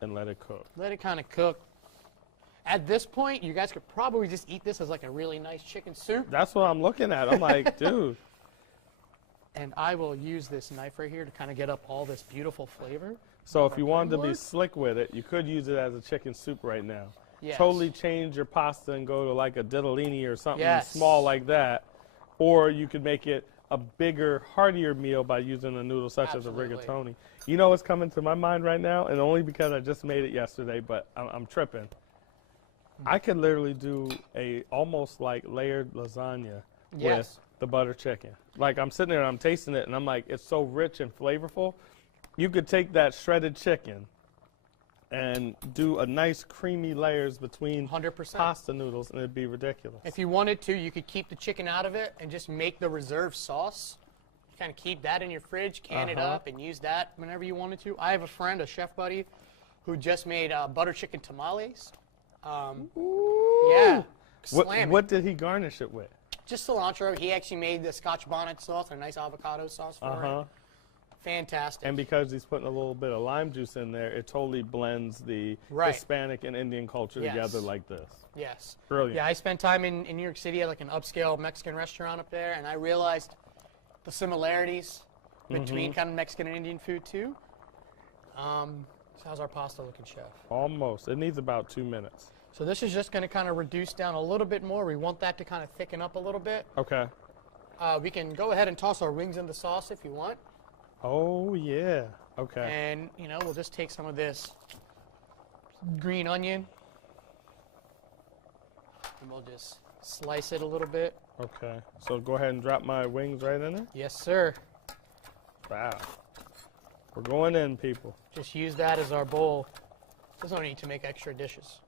And let it cook. Let it kind of cook. At this point, you guys could probably just eat this as like a really nice chicken soup. That's what I'm looking at. I'm like, dude. And I will use this knife right here to kind of get up all this beautiful flavor. So if you wanted to be slick with it, you could use it as a chicken soup right now. Yes. Totally change your pasta and go to like a ditalini or something Yes. small like that. Or you could make it a bigger, heartier meal by using a noodle such Absolutely. as a rigatoni. You know what's coming to my mind right now, and only because I just made it yesterday, but I'm tripping. I could literally do a almost like layered lasagna Yes. with the butter chicken. Like I'm sitting there and I'm tasting it and I'm like, it's so rich and flavorful. You could take that shredded chicken and do a nice creamy layers between 100%. pasta noodles and it'd be ridiculous. If you wanted to, you could keep the chicken out of it and just make the reserve sauce. Kind of keep that in your fridge, can it up, and use that whenever you wanted to. I have a friend, a chef buddy, who just made butter chicken tamales. Yeah, slam it. What did he garnish it with? Just cilantro. He actually made the Scotch bonnet sauce, a nice avocado sauce for it. Fantastic. And because he's putting a little bit of lime juice in there, it totally blends the Right. Hispanic and Indian culture Yes. together like this. Yes. Brilliant. Yeah, I spent time in New York City at like an upscale Mexican restaurant up there, and I realized the similarities between kind of Mexican and Indian food too. So how's our pasta looking, Chef? Almost. It needs about 2 minutes. So this is just going to kind of reduce down a little bit more. We want that to kind of thicken up a little bit. Okay. We can go ahead and toss our wings in the sauce if you want. Oh, yeah. Okay. And, you know, we'll just take some of this green onion and we'll just slice it a little bit. Okay. So go ahead and drop my wings right in there. Yes, sir. Wow. We're going in, people. Just use that as our bowl. There's no need to make extra dishes.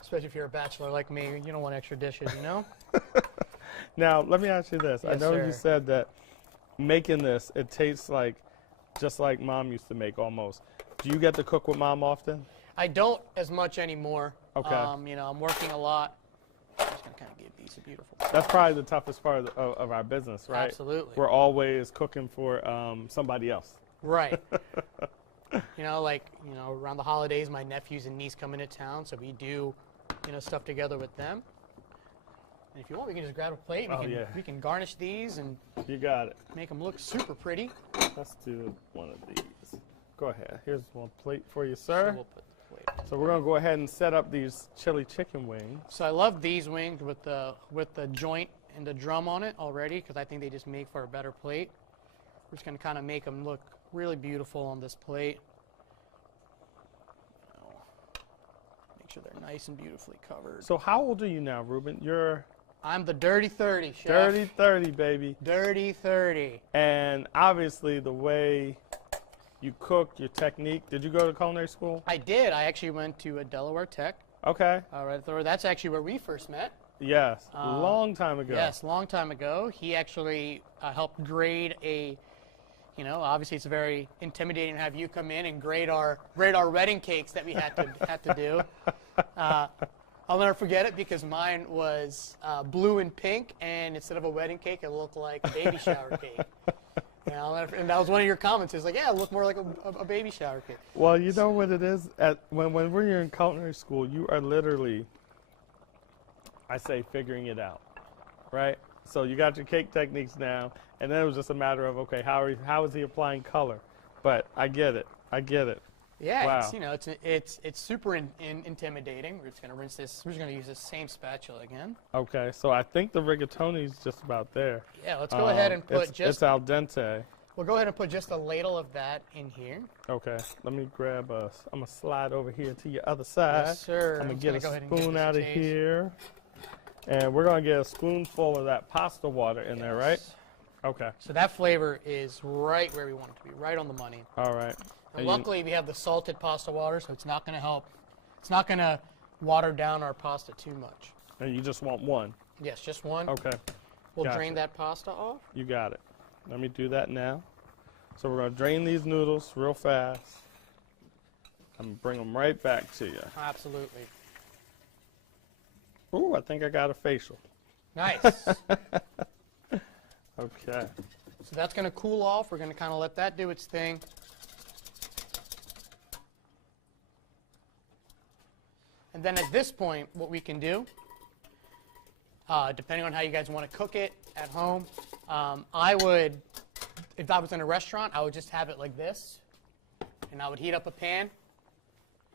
Especially if you're a bachelor like me, you don't want extra dishes, you know? Now, let me ask you this. I Yes, know sir. you said that making this, it tastes like just like Mom used to make almost. Do you get to cook with Mom often? I don't as much anymore. Okay. You know, I'm working a lot. I'm just going to kind of give these a beautiful. That's probably the toughest part of our business, right? Absolutely. We're always cooking for somebody else. Right. You know, like, you know, around the holidays, my nephews and niece come into town, so we do, you know, stuff together with them. And if you want, we can just grab a plate. We can garnish these and You got it. make them look super pretty. Let's do one of these. Go ahead. Here's one plate for you, sir. So we'll put the plate. So we're going to go ahead and set up these chili chicken wings. So I love these wings with the joint and the drum on it already because I think they just make for a better plate. We're just going to kind of make them look really beautiful on this plate. Make sure they're nice and beautifully covered. So how old are you now, Reuben? You're I'm the Dirty 30, Chef. Dirty 30, baby. Dirty 30. And obviously the way you cook, your technique. Did you go to culinary school? I did. I actually went to a Delaware Tech. Okay. Right there. That's actually where we first met. Yes. Long time ago. Yes, long time ago. He actually helped grade a, you know, obviously it's very intimidating to have you come in and grade our wedding cakes that we had to do. I'll never forget it because mine was blue and pink, and instead of a wedding cake, it looked like a baby shower cake. And that was one of your comments. It's like, yeah, it looked more like a baby shower cake. Well, you know what it is? When we're in culinary school, you are literally, I say, figuring it out, right? So you got your cake techniques now, and then it was just a matter of, okay, how is he applying color? But I get it. I get it. Yeah, Wow. it's, you know, it's super intimidating. We're just gonna rinse this. We're just gonna use this same spatula again. Okay, so I think the rigatoni's just about there. Yeah, let's go ahead and put it's al dente. We'll go ahead and put just a ladle of that in here. Okay, let me grab I'm gonna slide over here to your other side. Yes, sir. I'm gonna just get go a ahead and give spoon this a out of taste. here. And we're gonna get a spoonful of that pasta water in there, right? Yes. Okay, So that flavor is right where we want it to be, right on the money. all right. And luckily, we have the salted pasta water, so it's not going to help. It's not going to water down our pasta too much. And you just want one. Yes, just one. Okay, We'll gotcha. drain that pasta off. you got it. Let me do that now. So we're gonna drain these noodles real fast. I'm gonna bring them right back to you. Absolutely. Ooh, I think I got a facial. Nice. Okay. So that's going to cool off. We're going to kind of let that do its thing. And then at this point, what we can do, depending on how you guys want to cook it at home, I would, if I was in a restaurant, I would just have it like this, and I would heat up a pan,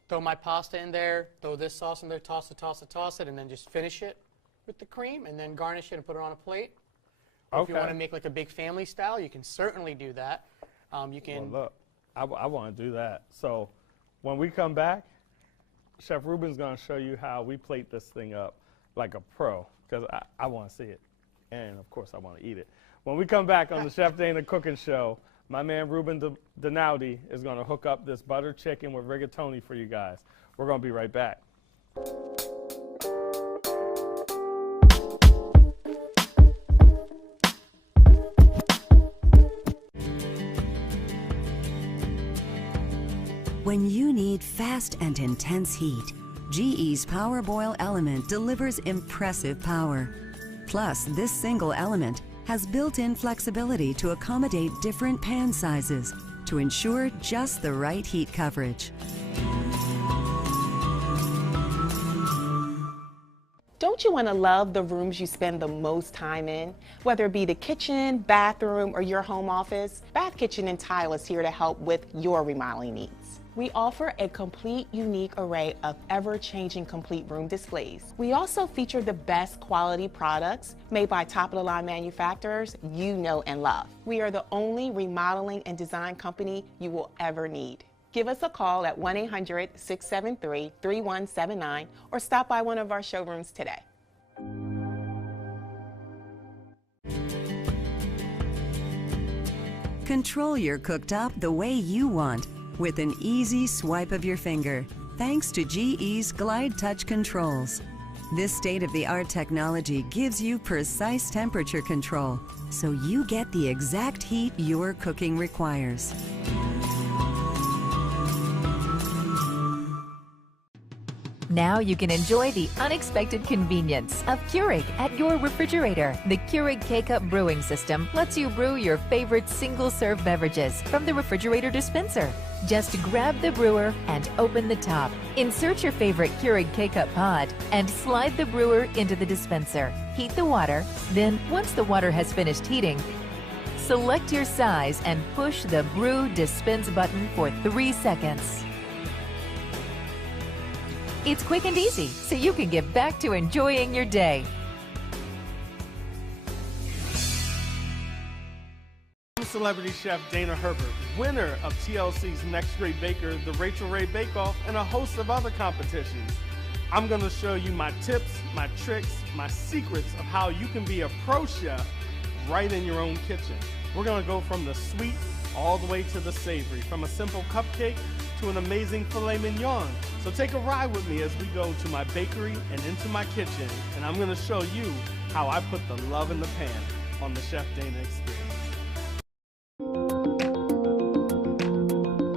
throw my pasta in there, throw this sauce in there, toss it, and then just finish it with the cream, and then garnish it and put it on a plate. If you want to make like a big family style, you can certainly do that. You can. Well, look, I want to do that. So when we come back, Chef Reuben's going to show you how we plate this thing up like a pro, because I want to see it. And, of course, I want to eat it. When we come back on the Chef Dana Cooking Show, my man Reuben Dhanawade is going to hook up this butter chicken with rigatoni for you guys. We're going to be right back. When you need fast and intense heat, GE's PowerBoil element delivers impressive power. Plus, this single element has built-in flexibility to accommodate different pan sizes to ensure just the right heat coverage. Don't you want to love the rooms you spend the most time in? Whether it be the kitchen, bathroom, or your home office, Bath Kitchen and Tile is here to help with your remodeling needs. We offer a complete, unique array of ever-changing complete room displays. We also feature the best quality products made by top-of-the-line manufacturers you know and love. We are the only remodeling and design company you will ever need. Give us a call at 1-800-673-3179 or stop by one of our showrooms today. Control your cooktop the way you want with an easy swipe of your finger, thanks to GE's Glide Touch controls. This state-of-the-art technology gives you precise temperature control, so you get the exact heat your cooking requires. Now you can enjoy the unexpected convenience of Keurig at your refrigerator. The Keurig K-Cup brewing system lets you brew your favorite single-serve beverages from the refrigerator dispenser. Just grab the brewer and open the top. Insert your favorite Keurig K-Cup pod and slide the brewer into the dispenser. Heat the water, then once the water has finished heating, select your size and push the Brew Dispense button for 3 seconds. It's quick and easy, so you can get back to enjoying your day. I'm celebrity chef Dana Herbert, winner of TLC's Next Great Baker, the Rachael Ray Bake Off, and a host of other competitions. I'm going to show you my tips, my tricks, my secrets of how you can be a pro chef right in your own kitchen. We're going to go from the sweet all the way to the savory, from a simple cupcake to an amazing filet mignon. So take a ride with me as we go to my bakery and into my kitchen, and I'm going to show you how I put the love in the pan on the Chef Dana experience.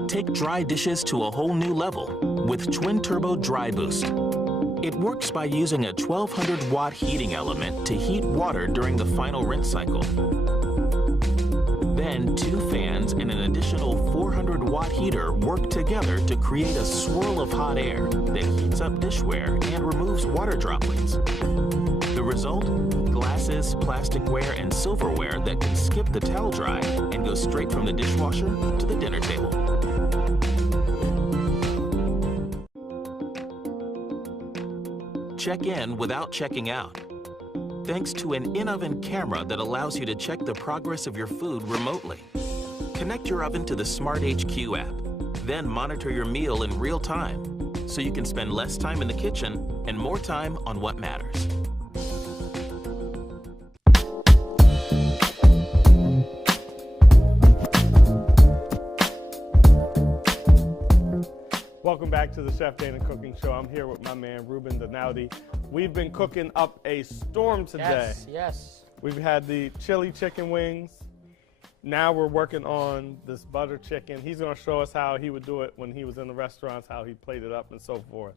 Take dry dishes to a whole new level with Twin Turbo Dry Boost. It works by using a 1200 watt heating element to heat water during the final rinse cycle. Then 2 fans and an additional 400 watt heater work together to create a swirl of hot air that heats up dishware and removes water droplets. The result? Glasses, plasticware, and silverware that can skip the towel dry and go straight from the dishwasher to the dinner table. Check in without checking out, thanks to an in-oven camera that allows you to check the progress of your food remotely. Connect your oven to the Smart HQ app, then monitor your meal in real time, so you can spend less time in the kitchen and more time on what matters. Welcome back to the Chef Dana Cooking Show. I'm here with my man Reuben Dhanawade. We've been cooking up a storm today. Yes, yes. We've had the chili chicken wings. Now we're working on this butter chicken. He's going to show us how he would do it when he was in the restaurants, how he plated up and so forth.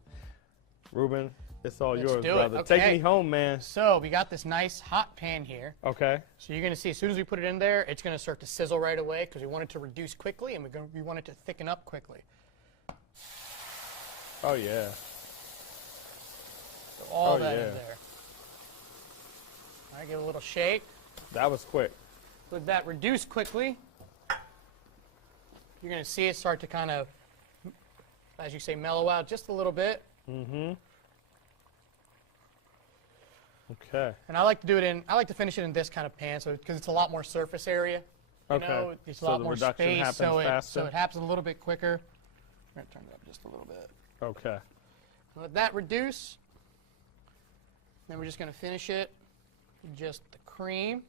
Reuben, it's all yours, brother. Okay. Take me home, man. So we got this nice hot pan here. Okay. So you're going to see as soon as we put it in there, it's going to start to sizzle right away because we want it to reduce quickly and we want it to thicken up quickly. Oh, yeah. So all that in there. All right, give it a little shake. That was quick. Let that reduce quickly. You're going to see it start to kind of, as you say, mellow out just a little bit. Mm-hmm. Okay. And I like to do it in, I like to finish it in this kind of pan, so because it's a lot more surface area. You know, it's a lot more space, so it happens a little bit quicker. I'm going to turn it up just a little bit. Okay. Let that reduce. Then we're just going to finish it with just the cream.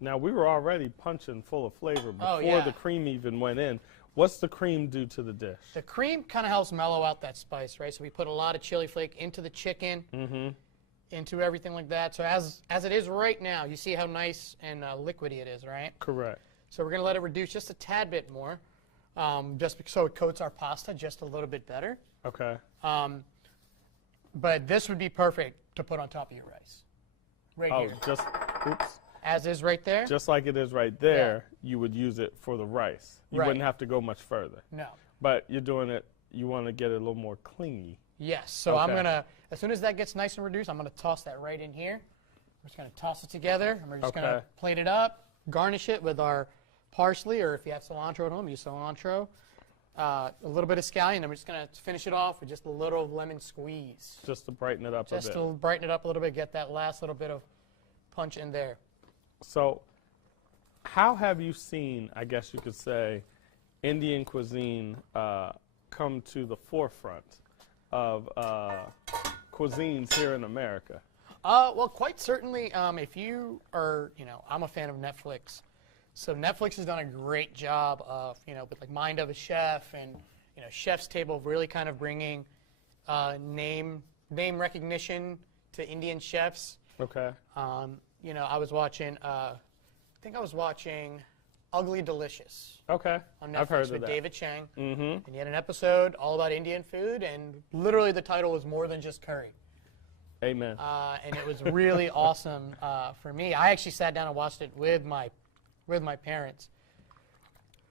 Now, we were already punching full of flavor before the cream even went in. What's the cream do to the dish? The cream kind of helps mellow out that spice, right? So we put a lot of chili flake into the chicken, into everything like that. So as it is right now, you see how nice and liquidy it is, right? Correct. So we're going to let it reduce just a tad bit more, just so it coats our pasta just a little bit better. Okay. But this would be perfect to put on top of your rice. Right here. Just, oops. As is right there? Just like it is right there, you would use it for the rice. You wouldn't have to go much further. No. But you're doing it, you want to get it a little more clingy. Yes. So I'm going to, as soon as that gets nice and reduced, I'm going to toss that right in here. We're just going to toss it together, and we're just going to plate it up, garnish it with our parsley, or if you have cilantro at home, use cilantro. A little bit of scallion, and we're just going to finish it off with just a little lemon squeeze. Just to brighten it up a bit. Just to brighten it up a little bit, get that last little bit of punch in there. So how have you seen, I guess you could say, Indian cuisine come to the forefront of cuisines here in America? Well, quite certainly, if you are, I'm a fan of Netflix. So Netflix has done a great job of, with like Mind of a Chef and, Chef's Table, really kind of bringing name recognition to Indian chefs. Okay. I was watching, I think I was watching Ugly Delicious. Okay. On Netflix I've heard of with that. David Chang. Mm-hmm. And he had an episode all about Indian food, and literally the title was More Than Just Curry. Amen. And it was really awesome for me. I actually sat down and watched it with my parents.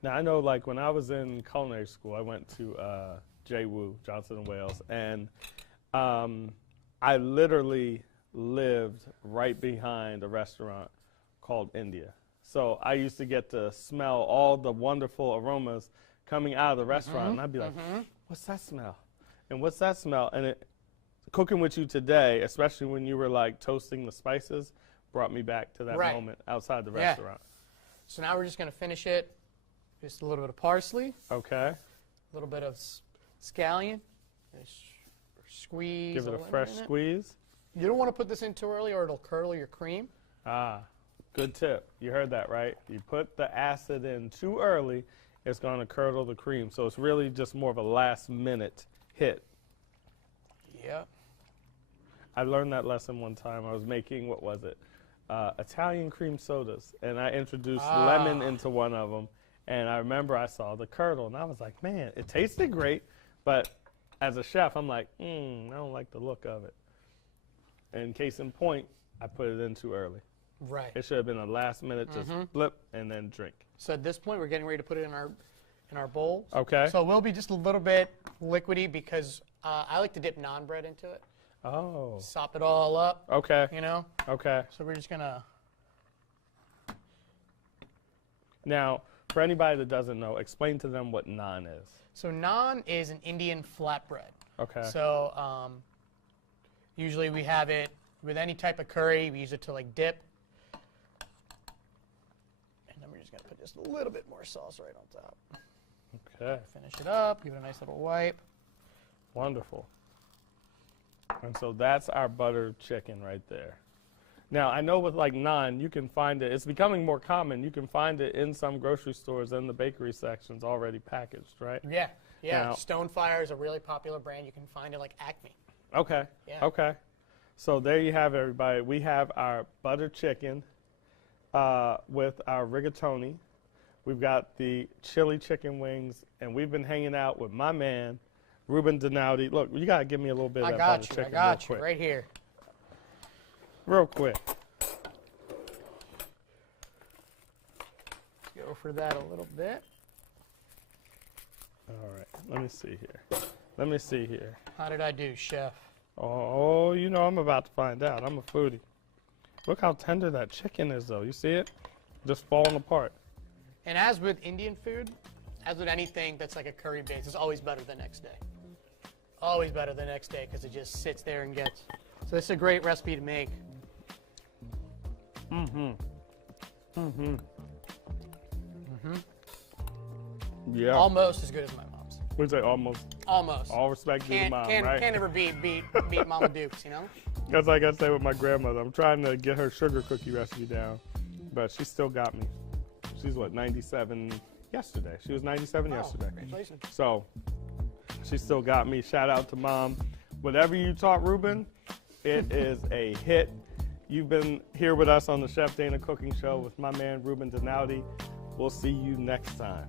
Now, I know, like, when I was in culinary school, I went to JWU, Johnson & Wales, and I literally lived right behind a restaurant called India. So I used to get to smell all the wonderful aromas coming out of the restaurant, and I'd be like, what's that smell? And what's that smell? And cooking with you today, especially when you were, like, toasting the spices, brought me back to that moment outside the restaurant. So now we're just going to finish it. Just a little bit of parsley. Okay. A little bit of scallion. Squeeze. Give it a fresh squeeze. You don't want to put this in too early or it'll curdle your cream. Ah, good tip. You heard that, right? You put the acid in too early, it's going to curdle the cream. So it's really just more of a last-minute hit. Yep. I learned that lesson one time. I was making, what was it? Italian cream sodas, and I introduced lemon into one of them, and I remember I saw the curdle, and I was like, man, it tasted great, but as a chef, I'm like, I don't like the look of it. And case in point, I put it in too early. Right. It should have been a last minute, just flip and then drink. So at this point, we're getting ready to put it in our bowls. Okay. So it will be just a little bit liquidy because I like to dip naan bread into it. Oh. Sop it all up. Okay. Okay. So we're just going to. Now, for anybody that doesn't know, explain to them what naan is. So naan is an Indian flatbread. Okay. So usually we have it with any type of curry. We use it to like dip. And then we're just going to put just a little bit more sauce right on top. Okay. Finish it up. Give it a nice little wipe. Wonderful. And so that's our butter chicken right there. Now, I know with like naan, you can find it. It's becoming more common. You can find it in some grocery stores in the bakery sections already packaged, right? Yeah. Yeah. Now, Stonefire is a really popular brand. You can find it like Acme. Okay. Yeah. Okay. So there you have it, everybody. We have our butter chicken with our rigatoni. We've got the chili chicken wings, and we've been hanging out with my man, Reuben Dhanawade. Look, you got to give me a little bit of that butter chicken I got you, real quick. right here. Real quick. Let's go for that a little bit. All right, let me see here. Let me see here. How did I do, chef? Oh, I'm about to find out. I'm a foodie. Look how tender that chicken is, though. You see it? just falling apart. And as with Indian food, as with anything that's like a curry base, it's always better the next day. Always better the next day because it just sits there and gets. So this is a great recipe to make. Yeah. Almost as good as my mom's. Would you say almost? Almost. All respect to the mom, right? Can't ever beat Mama Duke's, you know? That's like I say with my grandmother. I'm trying to get her sugar cookie recipe down, but she still got me. She's what, 97 yesterday. She was 97 yesterday. Congratulations. So she still got me. Shout out to Mom. Whatever you taught Reuben, it is a hit. You've been here with us on the Chef Dana Cooking Show with my man Reuben Dhanawade. We'll see you next time.